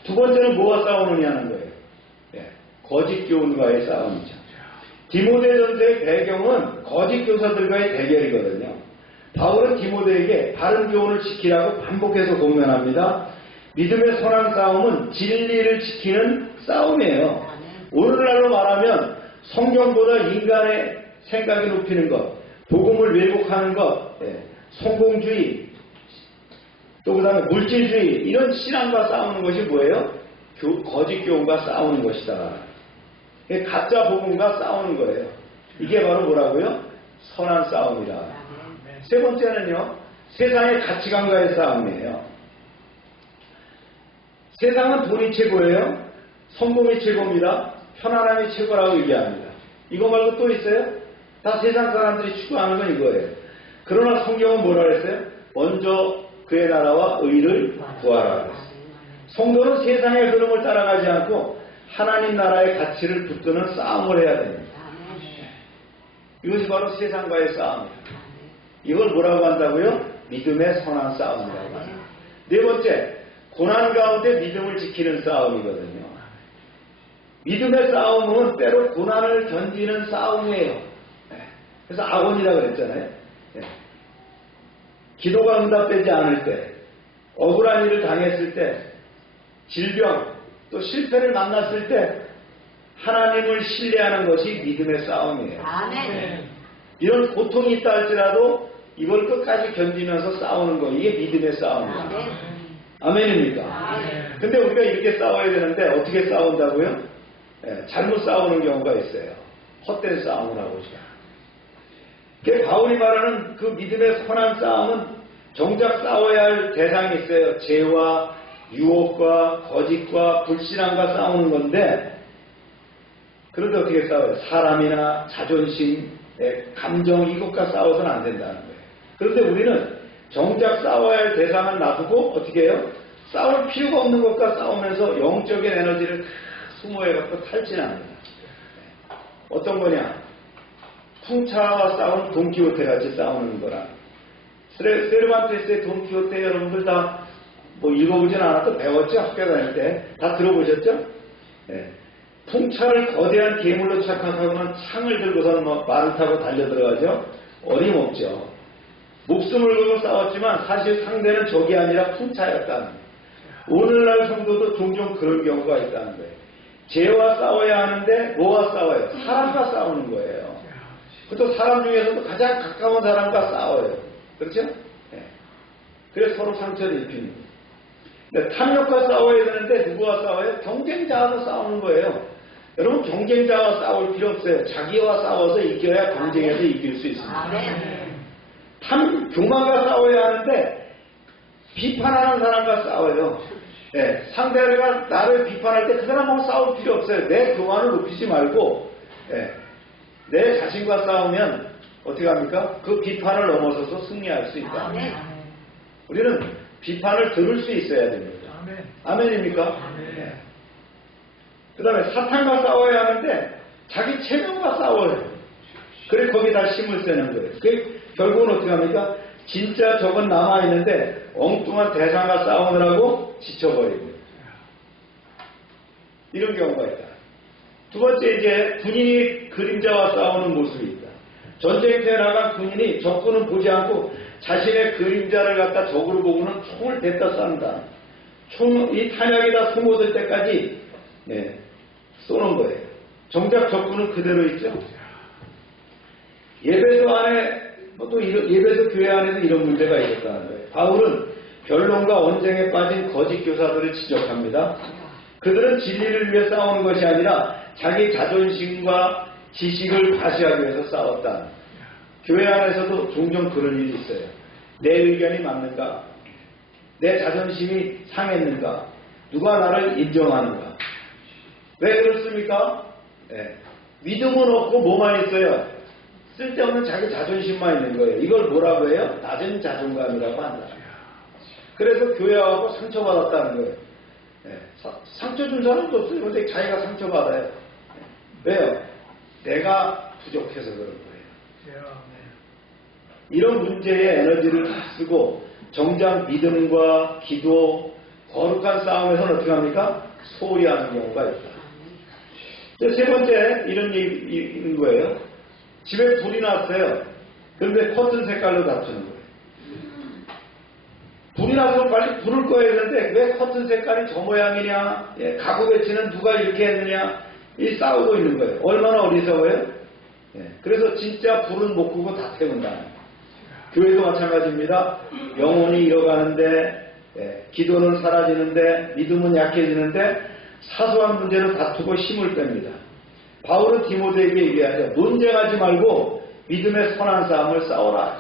두 번째는 뭐와 싸우느냐는 거예요. 거짓 교훈과의 싸움이죠. 디모데전서의 배경은 거짓 교사들과의 대결이거든요. 바울은 디모데에게 바른 교훈을 지키라고 반복해서 공면합니다. 믿음의 선한 싸움은 진리를 지키는 싸움이에요. 오늘날로 말하면 성경보다 인간의 생각이 높이는 것, 복음을 왜곡하는 것, 성공주의, 또 그 다음에 물질주의 이런 신앙과 싸우는 것이 뭐예요? 거짓 교훈과 싸우는 것이다. 가짜 복음과 싸우는 거예요. 이게 바로 뭐라고요? 선한 싸움이라. 세 번째는요. 세상의 가치관과의 싸움이에요. 세상은 돈이 최고예요. 성공이 최고입니다. 편안함이 최고라고 얘기합니다. 이거 말고 또 있어요? 다 세상 사람들이 추구하는 건 이거예요. 그러나 성경은 뭐라 그랬어요? 먼저 그의 나라와 의를 구하라 그랬어요. 성도는 세상의 흐름을 따라가지 않고 하나님 나라의 가치를 붙드는 싸움을 해야 됩니다. 이것이 바로 세상과의 싸움이에요. 이걸 뭐라고 한다고요? 믿음의 선한 싸움이라고 합니다. 네 번째, 고난 가운데 믿음을 지키는 싸움이거든요. 믿음의 싸움은 때로 고난을 견디는 싸움이에요. 그래서 아곤이라고 그랬잖아요. 기도가 응답되지 않을 때, 억울한 일을 당했을 때, 질병, 또 실패를 만났을 때 하나님을 신뢰하는 것이 믿음의 싸움이에요. 아멘. 이런 고통이 있다 할지라도 이걸 끝까지 견디면서 싸우는 거, 이게 믿음의 싸움이야. 아멘입니까? 근데 우리가 이렇게 싸워야 되는데 어떻게 싸운다고요? 잘못 싸우는 경우가 있어요. 헛된 싸움을 하고 있어요. 바울이 말하는 그 믿음의 선한 싸움은 정작 싸워야 할 대상이 있어요. 죄와 유혹과 거짓과 불신앙과 싸우는 건데, 그런데 어떻게 싸워요? 사람이나 자존심, 감정, 이것과 싸워서는 안 된다는 거예요. 그런데 우리는 정작 싸워야 할 대상을 놔두고 어떻게 해요? 싸울 필요가 없는 것과 싸우면서 영적인 에너지를 수모해갖고 탈진합니다. 어떤 거냐? 풍차와 싸운 돈키호테 같이 싸우는 거라. 세르반테스의 돈키호테 여러분들 다 뭐 읽어보진 않아도 배웠죠? 학교 다닐 때. 다 들어보셨죠? 풍차를 거대한 괴물로 착각하고는 창을 들고서는 말을 타고 달려 들어가죠? 어림없죠. 목숨을 걸고 싸웠지만 사실 상대는 적이 아니라 풍차였다는 거예요. 오늘날 성도도 종종 그런 경우가 있다는 거예요. 죄와 싸워야 하는데 뭐와 싸워요? 사람과 싸우는 거예요. 또 사람 중에서도 가장 가까운 사람과 싸워요. 그렇죠? 그래서 서로 상처를 입히는 거예요. 탐욕과 싸워야 되는데 누구와 싸워요? 경쟁자와 싸우는 거예요. 여러분 경쟁자와 싸울 필요 없어요. 자기와 싸워서 이겨야 경쟁에서 이길 수 있습니다. 교만과 싸워야 하는데 비판하는 사람과 싸워요. 상대가 나를 비판할 때 그 사람하고 싸울 필요 없어요. 내 교만을 높이지 말고 내 자신과 싸우면 어떻게 합니까? 그 비판을 넘어서서 승리할 수 있다. 우리는 비판을 들을 수 있어야 됩니다. 아멘입니까? 그 다음에 사탄과 싸워야 하는데 자기 체면과 싸워요. 그래 거기다 힘을 쓰는 거예요. 결국은 어떻게 합니까? 진짜 적은 남아있는데 엉뚱한 대상과 싸우느라고 지쳐버리고 이런 경우가 있다. 두 번째 이제 군인이 그림자와 싸우는 모습이 있다. 전쟁터에 나간 군인이 적군은 보지 않고 자신의 그림자를 갖다 적으로 보고는 총을 댔다 쏜다. 이 탄약이 다 소모될 때까지 쏘는 거예요. 정작 적군은 그대로 있죠. 예배소 안에 또 예배소 교회 안에도 이런 문제가 있었다는 거예요. 바울은 변론과 언쟁에 빠진 거짓 교사들을 지적합니다. 그들은 진리를 위해 싸우는 것이 아니라 자기 자존심과 지식을 과시하기 위해서 싸웠다. 교회 안에서도 종종 그런 일이 있어요. 내 의견이 맞는가? 내 자존심이 상했는가? 누가 나를 인정하는가? 왜 그렇습니까? 믿음은 없고 뭐만 있어요? 쓸데없는 자기 자존심만 있는 거예요. 이걸 뭐라고 해요? 낮은 자존감이라고 한다. 그래서 교회하고 상처받았다는 거예요. 상처 준 사람도 없어요. 근데 자기가 상처받아요. 왜요? 내가 부족해서 그런 거예요. 이런 문제에 에너지를 다 쓰고 정작 믿음과 기도, 거룩한 싸움에서는 어떻게 합니까? 소홀히 하는 경우가 있다. 세 번째 이런 얘기인 거예요. 집에 불이 났어요. 그런데 커튼 색깔로 다투는 거예요. 불이 나서 빨리 불을 꺼야 되는데 왜 커튼 색깔이 저 모양이냐, 가구 배치는 누가 이렇게 했느냐, 이 싸우고 있는 거예요. 얼마나 어리석어요? 그래서 진짜 불은 못 끄고 다 태운다. 교회도 마찬가지입니다. 영혼이 잃어가는데, 기도는 사라지는데, 믿음은 약해지는데 사소한 문제로 다투고 힘을 뺍니다. 바울은 디모데에게 얘기하죠. 논쟁하지 말고 믿음의 선한 싸움을 싸워라.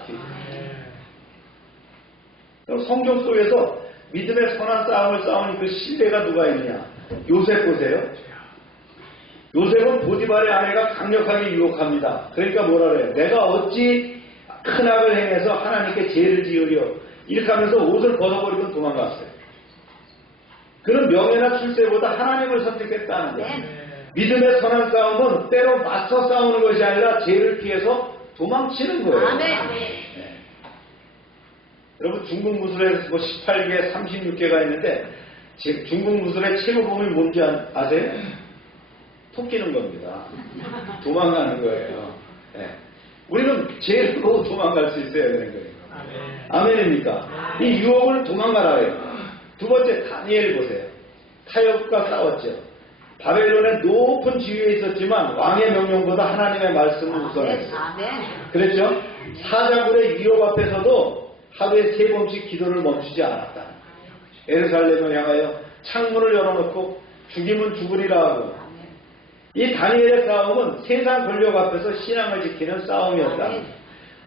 성경 속에서 믿음의 선한 싸움을 싸우는 그 신뢰가 누가 있느냐? 요셉 보세요. 요셉은 보디발의 아내가 강력하게 유혹합니다. 그러니까 뭐라 그래요? 내가 어찌 큰 악을 행해서 하나님께 죄를 지으려, 이렇게 하면서 옷을 벗어버리고 도망갔어요. 그런 명예나 출세보다 하나님을 선택했다는 거예요. 믿음의 선한 싸움은 때로 맞서 싸우는 것이 아니라 죄를 피해서 도망치는 거예요. 여러분 중국 무술에 18개, 36개가 있는데 중국 무술의 최고봉이 뭔지 아세요? 토끼는 겁니다. 도망가는 거예요. 우리는 죄로 도망갈 수 있어야 되는 거예요. 아멘입니까? 이 유혹을 도망가라 해요. 두 번째 다니엘 보세요. 타협과 싸웠죠. 바벨론의 높은 지위에 있었지만 왕의 명령보다 하나님의 말씀을 우선했어요. 그랬죠? 사자굴의 위협 앞에서도 하루에 3번씩 기도를 멈추지 않았다. 예루살렘을 향하여 창문을 열어놓고 죽이면 죽으리라 하고, 이 다니엘의 싸움은 세상 권력 앞에서 신앙을 지키는 싸움이었다.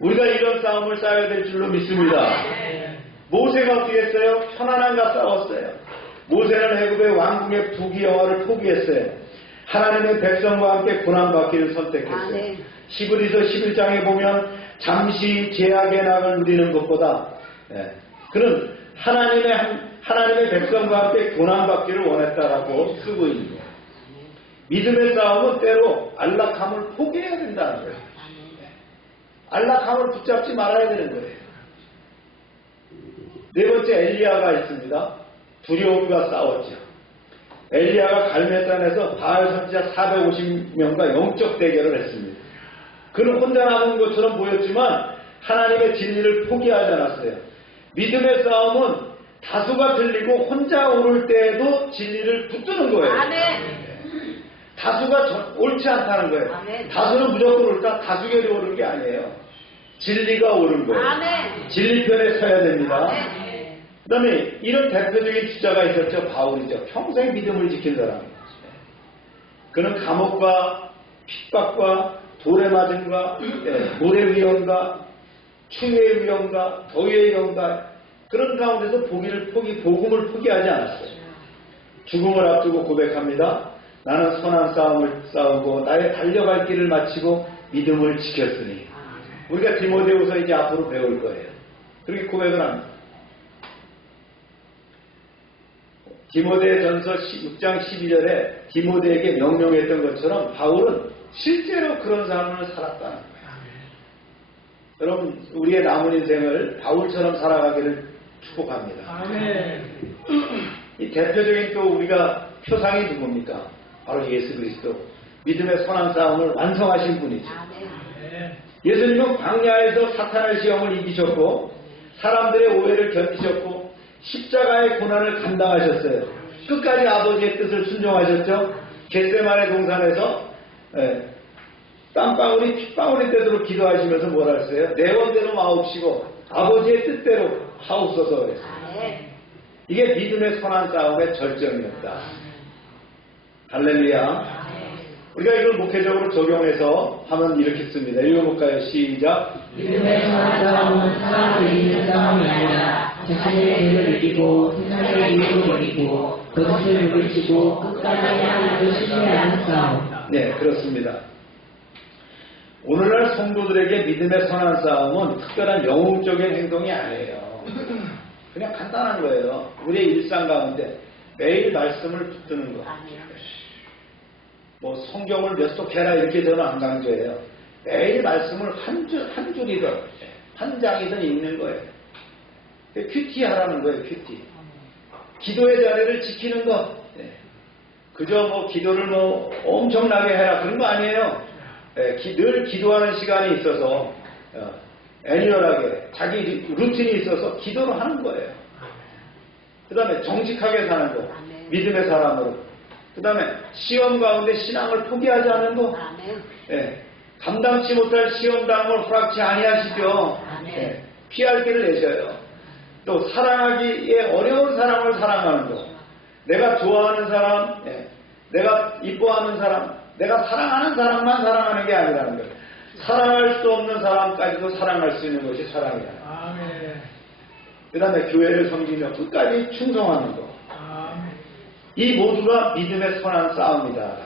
우리가 이런 싸움을 싸워야 될 줄로 믿습니다. 모세가 어떻게 했어요? 편안함과 싸웠어요. 모세는 애굽의 왕궁의 부귀영화를 포기했어요. 하나님의 백성과 함께 고난받기를 선택했어요. 히브리서 11장에 보면 잠시 제약의 낙을 누리는 것보다 그는 하나님의 백성과 함께 고난받기를 원했다라고 쓰고 있는 거예요. 믿음의 싸움은 때로 안락함을 포기해야 된다는 거예요. 안락함을 붙잡지 말아야 되는 거예요. 네 번째, 엘리야가 있습니다. 두려움과 싸웠죠. 엘리야가 갈멜산에서 바알 선지자 450명과 영적 대결을 했습니다. 그는 혼자 남은 것처럼 보였지만 하나님의 진리를 포기하지 않았어요. 믿음의 싸움은 다수가 들리고 혼자 오를 때에도 진리를 붙드는 거예요. 다수가 옳지 않다는 거예요. 다수는 무조건 옳다. 다수결이 옳은 게 아니에요. 진리가 옳은 거예요. 진리 편에 서야 됩니다. 그 다음에 이런 대표적인 주자가 있었죠. 바울이죠. 평생 믿음을 지킨 사람. 그는 감옥과 핍박과 돌에 맞음과 물의 위험과 추위의 위험과 더위의 위험과 그런 가운데서 복음을 포기하지 않았어요. 죽음을 앞두고 고백합니다. 나는 선한 싸움을 싸우고 나의 달려갈 길을 마치고 믿음을 지켰으니. 우리가 디모데후서 이제 앞으로 배울 거예요. 그렇게 고백을 합니다. 디모데전서 6장 12절에 디모데에게 명령했던 것처럼 바울은 실제로 그런 삶을 살았다는 거예요. 여러분, 우리의 남은 인생을 바울처럼 살아가기를 축복합니다. 이 대표적인 또 우리가 표상이 누굽니까? 바로 예수 그리스도. 믿음의 선한 싸움을 완성하신 분이죠. 예수님은 광야에서 사탄의 시험을 이기셨고 사람들의 오해를 견디셨고 십자가의 고난을 감당하셨어요. 끝까지 아버지의 뜻을 순종하셨죠. 겟세마네 동산에서 땀방울이 핏방울이 되도록 기도하시면서 뭐라 했어요? 내 원대로 마옵시고 아버지의 뜻대로 하옵소서 그랬어요. 이게 믿음의 선한 싸움의 절정이었다. 할렐루야. 우리가 이걸 목회적으로 적용해서 하면 이렇게 씁니다. 읽어볼까요? 시작. 믿음의 선한 싸움은 사람을 이기는 싸움이 아니라 자신의 죄를 이기고 세상의 이익을 버리고 그것을 물리치고 끝까지 하나님을 신뢰하는 싸움. 네, 그렇습니다. 오늘날 성도들에게 믿음의 선한 싸움은 특별한 영웅적인 행동이 아니에요. 그냥 간단한 거예요. 우리의 일상 가운데 매일 말씀을 붙드는 거. 뭐 성경을 몇 속 해라 이렇게 저는 안 강조해요. 매일 말씀을 한 줄이든 한 장이든 읽는 거예요. 큐티 하라는 거예요. 큐티. 기도의 자리를 지키는 것. 그저 뭐 기도를 뭐 엄청나게 해라 그런 거 아니에요. 늘 기도하는 시간이 있어서 애니얼하게 자기 루틴이 있어서 기도를 하는 거예요. 그 다음에 정직하게 사는 거. 믿음의 사람으로. 그 다음에 시험 가운데 신앙을 포기하지 않는 거. 감당치 못할 시험당을 허락치 아니하시죠. 피할 길을 내셔요. 또 사랑하기에 어려운 사람을 사랑하는 거. 내가 좋아하는 사람, 내가 이뻐하는 사람, 내가 사랑하는 사람만 사랑하는 게 아니라는 거예요. 사랑할 수 없는 사람까지도 사랑할 수 있는 것이 사랑이야. 그 다음에 교회를 섬기며 끝까지 충성하는 거. 이 모두가 믿음의 선한 싸움이다.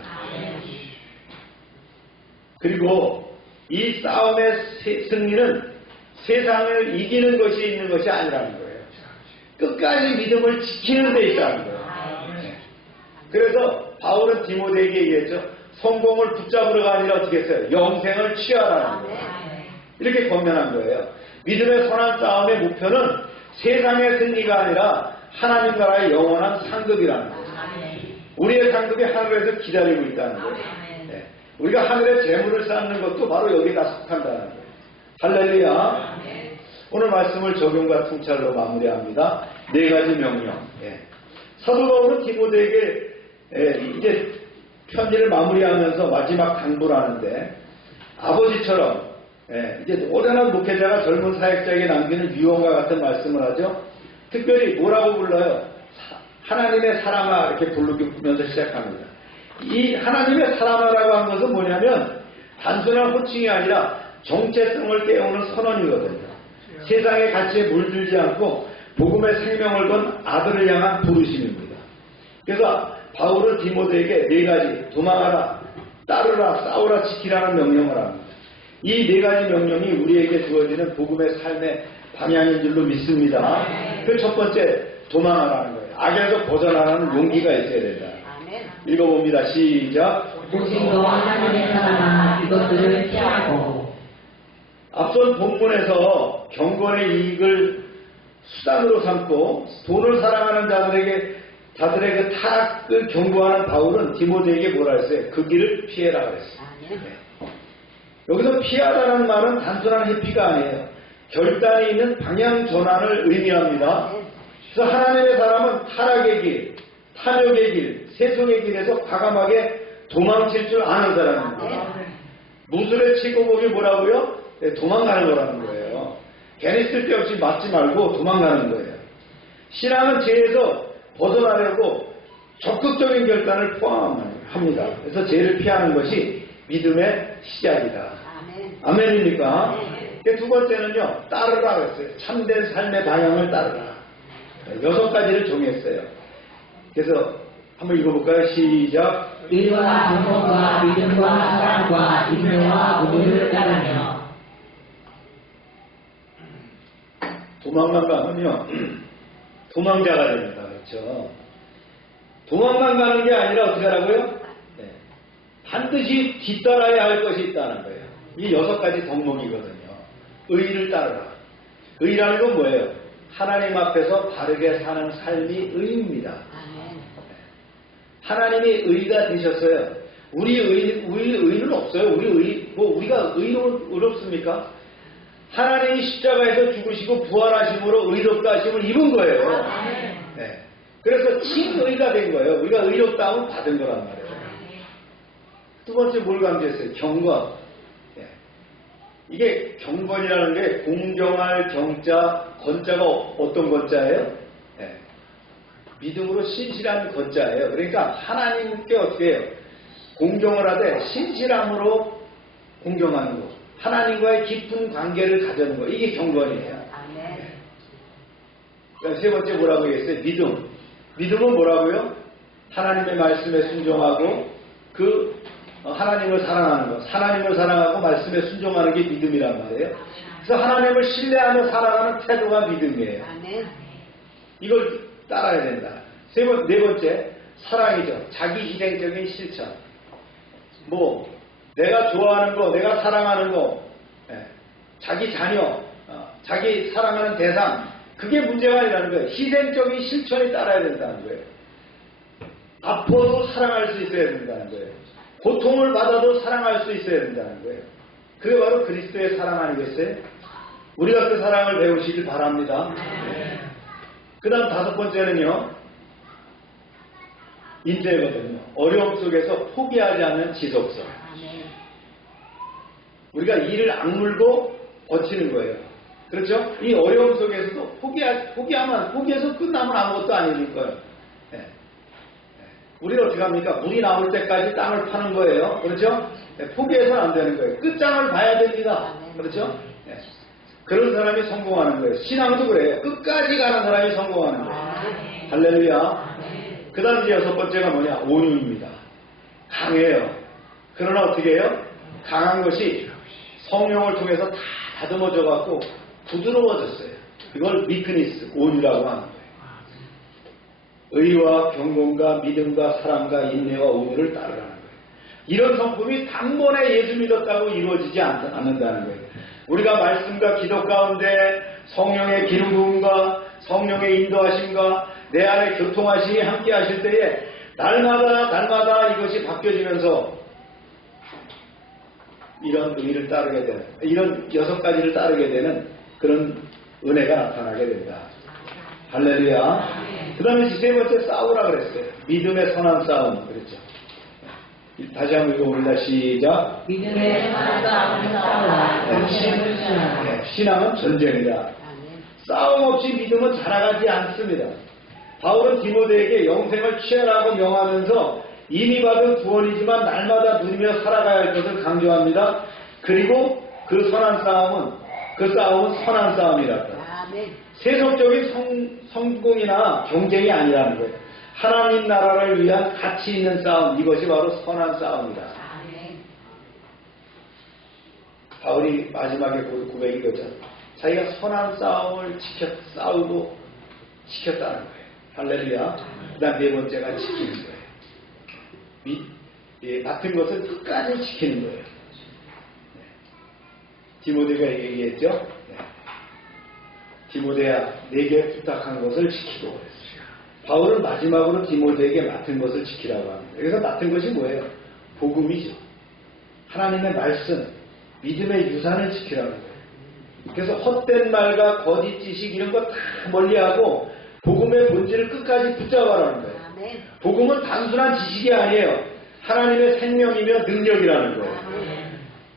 그리고 이 싸움의 승리는 세상을 이기는 것이 있는 것이 아니라는 거예요. 끝까지 믿음을 지키는 데 있다는 거예요. 그래서 바울은 디모데에게 얘기했죠. 성공을 붙잡으려가 아니라 어떻게 했어요? 영생을 취하라는 거예요. 이렇게 권면한 거예요. 믿음의 선한 싸움의 목표는 세상의 승리가 아니라 하나님 나라의 영원한 상급이라는 거예요. 우리의 상급이 하늘에서 기다리고 있다는 거예요. 우리가 하늘에 재물을 쌓는 것도 바로 여기에 다 속한다는 거예요. 할렐루야. 오늘 말씀을 적용과 통찰로 마무리합니다. 4가지 명령. 사도 바울은 디모데에게 이제 편지를 마무리하면서 마지막 당부를 하는데 아버지처럼 이제 오래난 목회자가 젊은 사역자에게 남기는 유언과 같은 말씀을 하죠. 특별히 뭐라고 불러요? 하나님의 사랑아 이렇게 부르면서 시작합니다. 이 하나님의 사랑아라고 한 것은 뭐냐면 단순한 호칭이 아니라 정체성을 깨우는 선언이거든요. 세상의 가치에 물들지 않고 복음의 생명을 건 아들을 향한 부르심입니다. 그래서 바울은 디모데에게 네 가지 도망하라, 따르라, 싸우라, 지키라는 명령을 합니다. 이 네 가지 명령이 우리에게 주어지는 복음의 삶의 방향인 줄로 믿습니다. 그 첫 번째 도망하라는 거예요. 악에서 벗어나는 용기가 있어야 된다. 읽어봅니다. 시작. 오직 너와 하나님의 사랑아 이것들을 피하고. 앞선 본문에서 경건의 이익을 수단으로 삼고 돈을 사랑하는 자들의 그 타락을 경고하는 바울은 디모데에게 뭐라 했어요? 그 길을 피해라 그랬어요. 네. 여기서 피하라는 말은 단순한 회피가 아니에요. 결단이 있는 방향 전환을 의미합니다. 그래서 하나님의 사람은 타락의 길, 탐욕의 길, 세속의 길에서 과감하게 도망칠 줄 아는 사람입니다. 무술의 치고복이 뭐라고요? 네, 도망가는 거라는 거예요. 괜히 쓸데없이 맞지 말고 도망가는 거예요. 신앙은 죄에서 벗어나려고 적극적인 결단을 포함합니다. 그래서 죄를 피하는 것이 믿음의 시작이다. 아멘입니까? 두 번째는요, 따르라 그랬어요. 참된 삶의 방향을 따르라. 6가지를 정했어요. 그래서 한번 읽어볼까요? 시작. 의와 경건과 믿음과 사랑과 인내와 온유를 따르며. 도망만 가면요, 도망자가 됩니다. 그렇죠? 도망만 가는 게 아니라 어떻게 하라고요? 네. 반드시 뒤따라야 할 것이 있다는 거예요. 이 6가지 덕목이거든요. 의를 따르라. 의라는 건 뭐예요? 하나님 앞에서 바르게 사는 삶이 의입니다. 하나님이 의가 되셨어요. 우리 의는 없어요. 우리가 의롭습니까? 하나님이 십자가에서 죽으시고 부활하심으로 의롭다 하심을 입은 거예요. 네. 그래서 친의가 된 거예요. 우리가 의롭다함을 받은 거란 말이에요. 두 번째 뭘 강조했어요? 경건. 네. 이게 경건이라는 게 공경할 경자, 건자가 어떤 건자예요? 네. 믿음으로 신실한 건자예요. 그러니까 하나님께 어떻게 해요? 공경을 하되 신실함으로 공경하는 거. 하나님과의 깊은 관계를 가져는 거. 이게 경건이에요. 네. 그다음 세 번째 뭐라고 얘기했어요? 믿음. 믿음은 뭐라고요? 하나님의 말씀에 순종하고 하나님을 사랑하는 것. 하나님을 사랑하고 말씀에 순종하는 게 믿음이란 말이에요. 그래서 하나님을 신뢰하며 살아가는 태도가 믿음이에요. 이걸 따라야 된다. 네 번째 사랑이죠. 자기 희생적인 실천. 내가 좋아하는 거, 내가 사랑하는 거, 자기 자녀, 자기 사랑하는 대상, 그게 문제가 아니라는 거예요. 희생적인 실천이 따라야 된다는 거예요. 아파도 사랑할 수 있어야 된다는 거예요. 고통을 받아도 사랑할 수 있어야 된다는 거예요. 그게 바로 그리스도의 사랑 아니겠어요? 우리가 그 사랑을 배우시길 바랍니다. 그 다음 5번째는요, 인내거든요. 어려움 속에서 포기하지 않는 지속성. 우리가 이를 악물고 버티는 거예요. 그렇죠? 이 어려움 속에서도 포기해서 끝나면 아무것도 아니니까요. 네. 우리는 어떻게 합니까? 물이 나올 때까지 땅을 파는 거예요. 그렇죠? 네. 포기해서는 안 되는 거예요. 끝장을 봐야 됩니다. 그렇죠? 네. 그런 사람이 성공하는 거예요. 신앙도 그래요. 끝까지 가는 사람이 성공하는 거예요. 할렐루야. 그 다음 이제 6번째가 뭐냐? 온유입니다. 강해요. 그러나 어떻게 해요? 강한 것이 성령을 통해서 다 다듬어져 갖고 부드러워졌어요. 이걸 미크니스, 온유라고 하는 거예요. 의와 경건과 믿음과 사랑과 인내와 온유를 따르라는 거예요. 이런 성품이 단번에 예수 믿었다고 이루어지지 않는다는 거예요. 우리가 말씀과 기도 가운데 성령의 기름 부음과 성령의 인도하심과 내 안에 교통하심이 함께 하실 때에 날마다 이것이 바뀌어지면서 이런 의를 따르게 되는, 이런 6가지를 따르게 되는 그런 은혜가 나타나게 된다. 할렐루야. 그 다음에 세 번째 싸우라 그랬어요. 믿음의 선한 싸움. 그랬죠. 다시 한번 읽어봅니다. 시작. 믿음의 선한 싸움을 싸우라. 영생을 취하라. 네, 신앙은 전쟁이다. 싸움 없이 믿음은 자라가지 않습니다. 바울은 디모데에게 영생을 취하라고 명하면서 이미 받은 구원이지만 날마다 누리며 살아가야 할 것을 강조합니다. 그리고 그 선한 싸움은 선한 싸움이다. 세속적인 성공이나 경쟁이 아니라는 거예요. 하나님 나라를 위한 가치 있는 싸움, 이것이 바로 선한 싸움이다. 바울이 마지막에 고백이 거죠. 자기가 선한 싸움을 싸우고 지켰다는 거예요. 할렐루야. 그 다음 네 번째가 지키는 거예요. 맡은 것을 끝까지 지키는 거예요. 네. 디모데가 얘기했죠. 네. 디모데야, 내게 부탁한 것을 지키고 그랬어요. 바울은 마지막으로 디모데에게 맡은 것을 지키라고 합니다. 여기서 맡은 것이 뭐예요? 복음이죠. 하나님의 말씀, 믿음의 유산을 지키라는 거예요. 그래서 헛된 말과 거짓 지식 이런 거 다 멀리하고 복음의 본질을 끝까지 붙잡아라는 거예요. 복음은 단순한 지식이 아니에요. 하나님의 생명이며 능력이라는 거예요.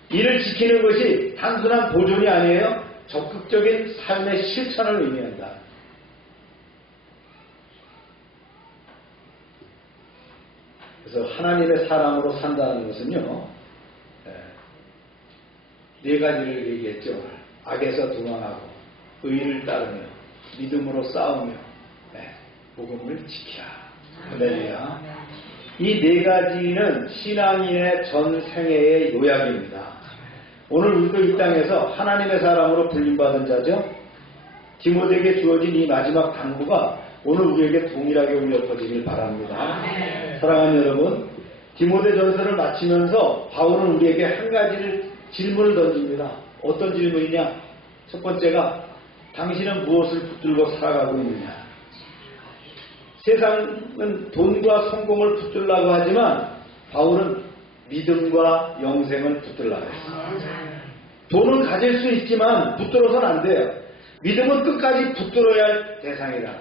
이를 지키는 것이 단순한 보존이 아니에요. 적극적인 삶의 실천을 의미한다. 그래서 하나님의 사람으로 산다는 것은요, 네 가지를 얘기했죠. 악에서 도망하고, 의를 따르며, 믿음으로 싸우며, 복음을 지키라. 할렐루야. 이 네 가지는 신앙인의 전 생애의 요약입니다. 오늘 우리도 이 땅에서 하나님의 사람으로 불림받은 자죠. 디모데에게 주어진 이 마지막 당부가 오늘 우리에게 동일하게 울려 퍼지길 바랍니다. 사랑하는 여러분, 디모데 전서를 마치면서 바울은 우리에게 한 가지를 질문을 던집니다. 어떤 질문이냐? 첫 번째가 당신은 무엇을 붙들고 살아가고 있느냐? 세상은 돈과 성공을 붙들라고 하지만 바울은 믿음과 영생을 붙들라고 했습니다. 돈은 가질 수 있지만 붙들어서는 안 돼요. 믿음은 끝까지 붙들어야 할 대상이다.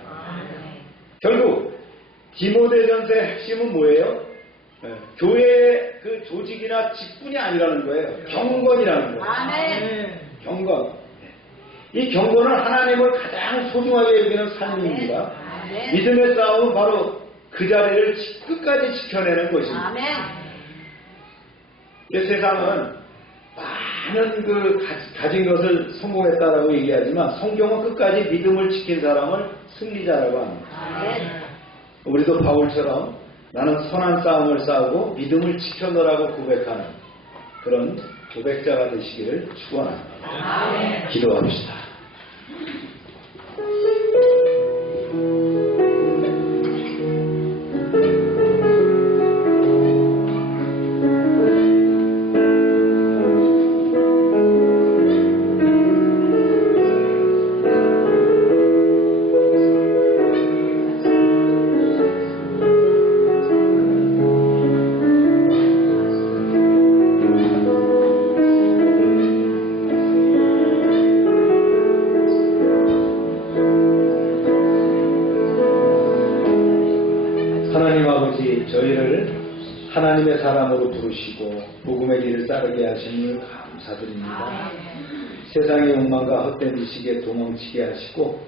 결국 디모데전서의 핵심은 뭐예요? 교회의 그 조직이나 직분이 아니라는 거예요. 경건이라는 거예요. 경건. 이 경건은 하나님을 가장 소중하게 여기는 삶입니다. 믿음의 싸움은 바로 그 자리를 끝까지 지켜내는 것입니다. 세상은 많은 가진 것을 성공했다라고 얘기하지만 성경은 끝까지 믿음을 지킨 사람을 승리자라고 합니다. 우리도 바울처럼 나는 선한 싸움을 싸우고 믿음을 지켜놓으라고 고백하는 그런 고백자가 되시기를 축원합니다. 기도합시다. 저희를 하나님의 사람으로 부르시고 복음의 길을 따르게 하심을 감사드립니다. 세상의 욕망과 헛된 지식에 도망치게 하시고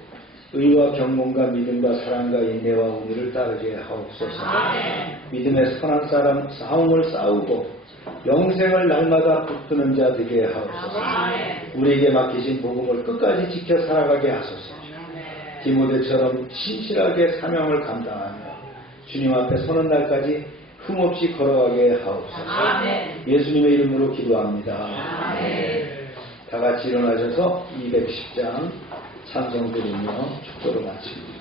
의와 경건과 믿음과 사랑과 인내와 온유를 따르게 하옵소서. 믿음의 선한 싸움을 싸우고 영생을 날마다 붙드는 자 되게 하옵소서. 우리에게 맡기신 복음을 끝까지 지켜 살아가게 하소서. 디모데처럼 신실하게 사명을 감당하며 주님 앞에 서는 날까지 흠없이 걸어가게 하옵소서. 예수님의 이름으로 기도합니다. 다 같이 일어나셔서 210장 찬송 드리며 축도를 마칩니다.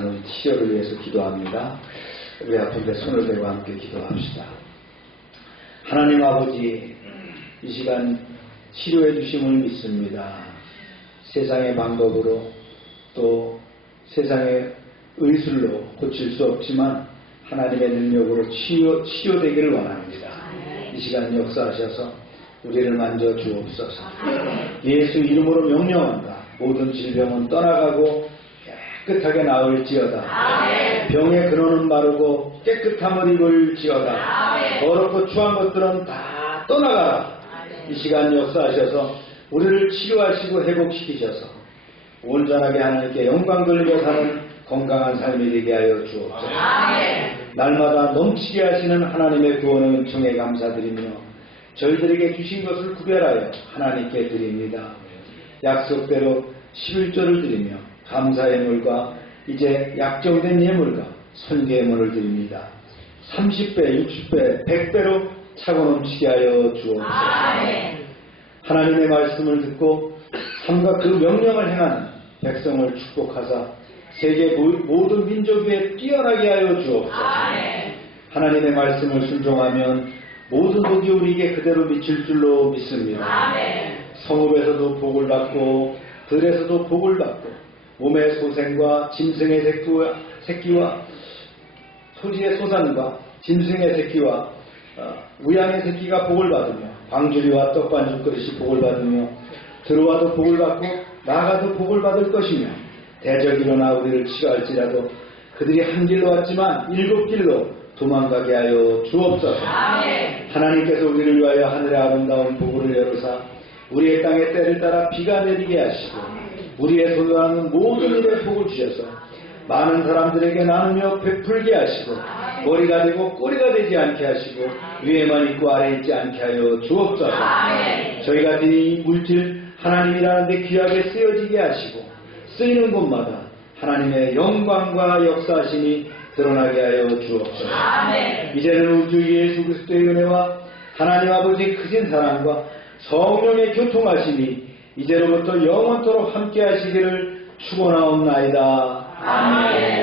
사는 치료를 위해서 기도합니다. 우리 아픈데 손을 대고 함께 기도합시다. 하나님 아버지, 이 시간 치료해 주심을 믿습니다. 세상의 방법으로 또 세상의 의술로 고칠 수 없지만 하나님의 능력으로 치료되기를 원합니다. 이 시간 역사하셔서 우리를 만져 주옵소서. 예수 이름으로 명령한다. 모든 질병은 떠나가고 깨끗하게 나을지어다. 병의 근원은 마르고 깨끗함을 입을지어다. 더럽고 추한 것들은 다 떠나가라. 이 시간 역사하셔서 우리를 치료하시고 회복시키셔서 온전하게 하나님께 영광 돌리며 사는 건강한 삶이 되게 하여 주옵소서. 날마다 넘치게 하시는 하나님의 구원의 은총에 감사드리며 저희들에게 주신 것을 구별하여 하나님께 드립니다. 약속대로 11조를 드리며 감사의 물과 이제 약정된 예물과 선교의 물을 드립니다. 30배, 60배, 100배로 차고 넘치게 하여 주옵소서. 하나님의 말씀을 듣고 삶과 그 명령을 행하는 백성을 축복하사 세계 모든 민족 위에 뛰어나게 하여 주옵소서. 하나님의 말씀을 순종하면 모든 복이 우리에게 그대로 미칠 줄로 믿습니다. 성읍에서도 복을 받고 들에서도 복을 받고 몸의 소생과 짐승의 새끼와 소지의 소산과 짐승의 새끼와 우양의 새끼가 복을 받으며 광주리와 떡반죽 그릇이 복을 받으며 들어와도 복을 받고 나가도 복을 받을 것이며 대적이 일어나 우리를 치료할지라도 그들이 한 길로 왔지만 7길로 도망가게 하여 주옵소서. 하나님께서 우리를 위하여 하늘의 아름다운 복을 열어사 우리의 땅에 때를 따라 비가 내리게 하시고 우리의 손으로 하는 모든 일에 복을 주셔서 많은 사람들에게 나누며 베풀게 하시고 머리가 되고 꼬리가 되지 않게 하시고 위에만 있고 아래에 있지 않게 하여 주옵소서. 저희가 이 물질 하나님이라는 데 귀하게 쓰여지게 하시고 쓰이는 곳마다 하나님의 영광과 역사하심이 드러나게 하여 주옵소서. 이제는 우주 예수 그리스도의 은혜와 하나님 아버지의 크신 사랑과 성령의 교통하심이 이제로부터 영원토록 함께 하시기를 축원하옵나이다. 아멘.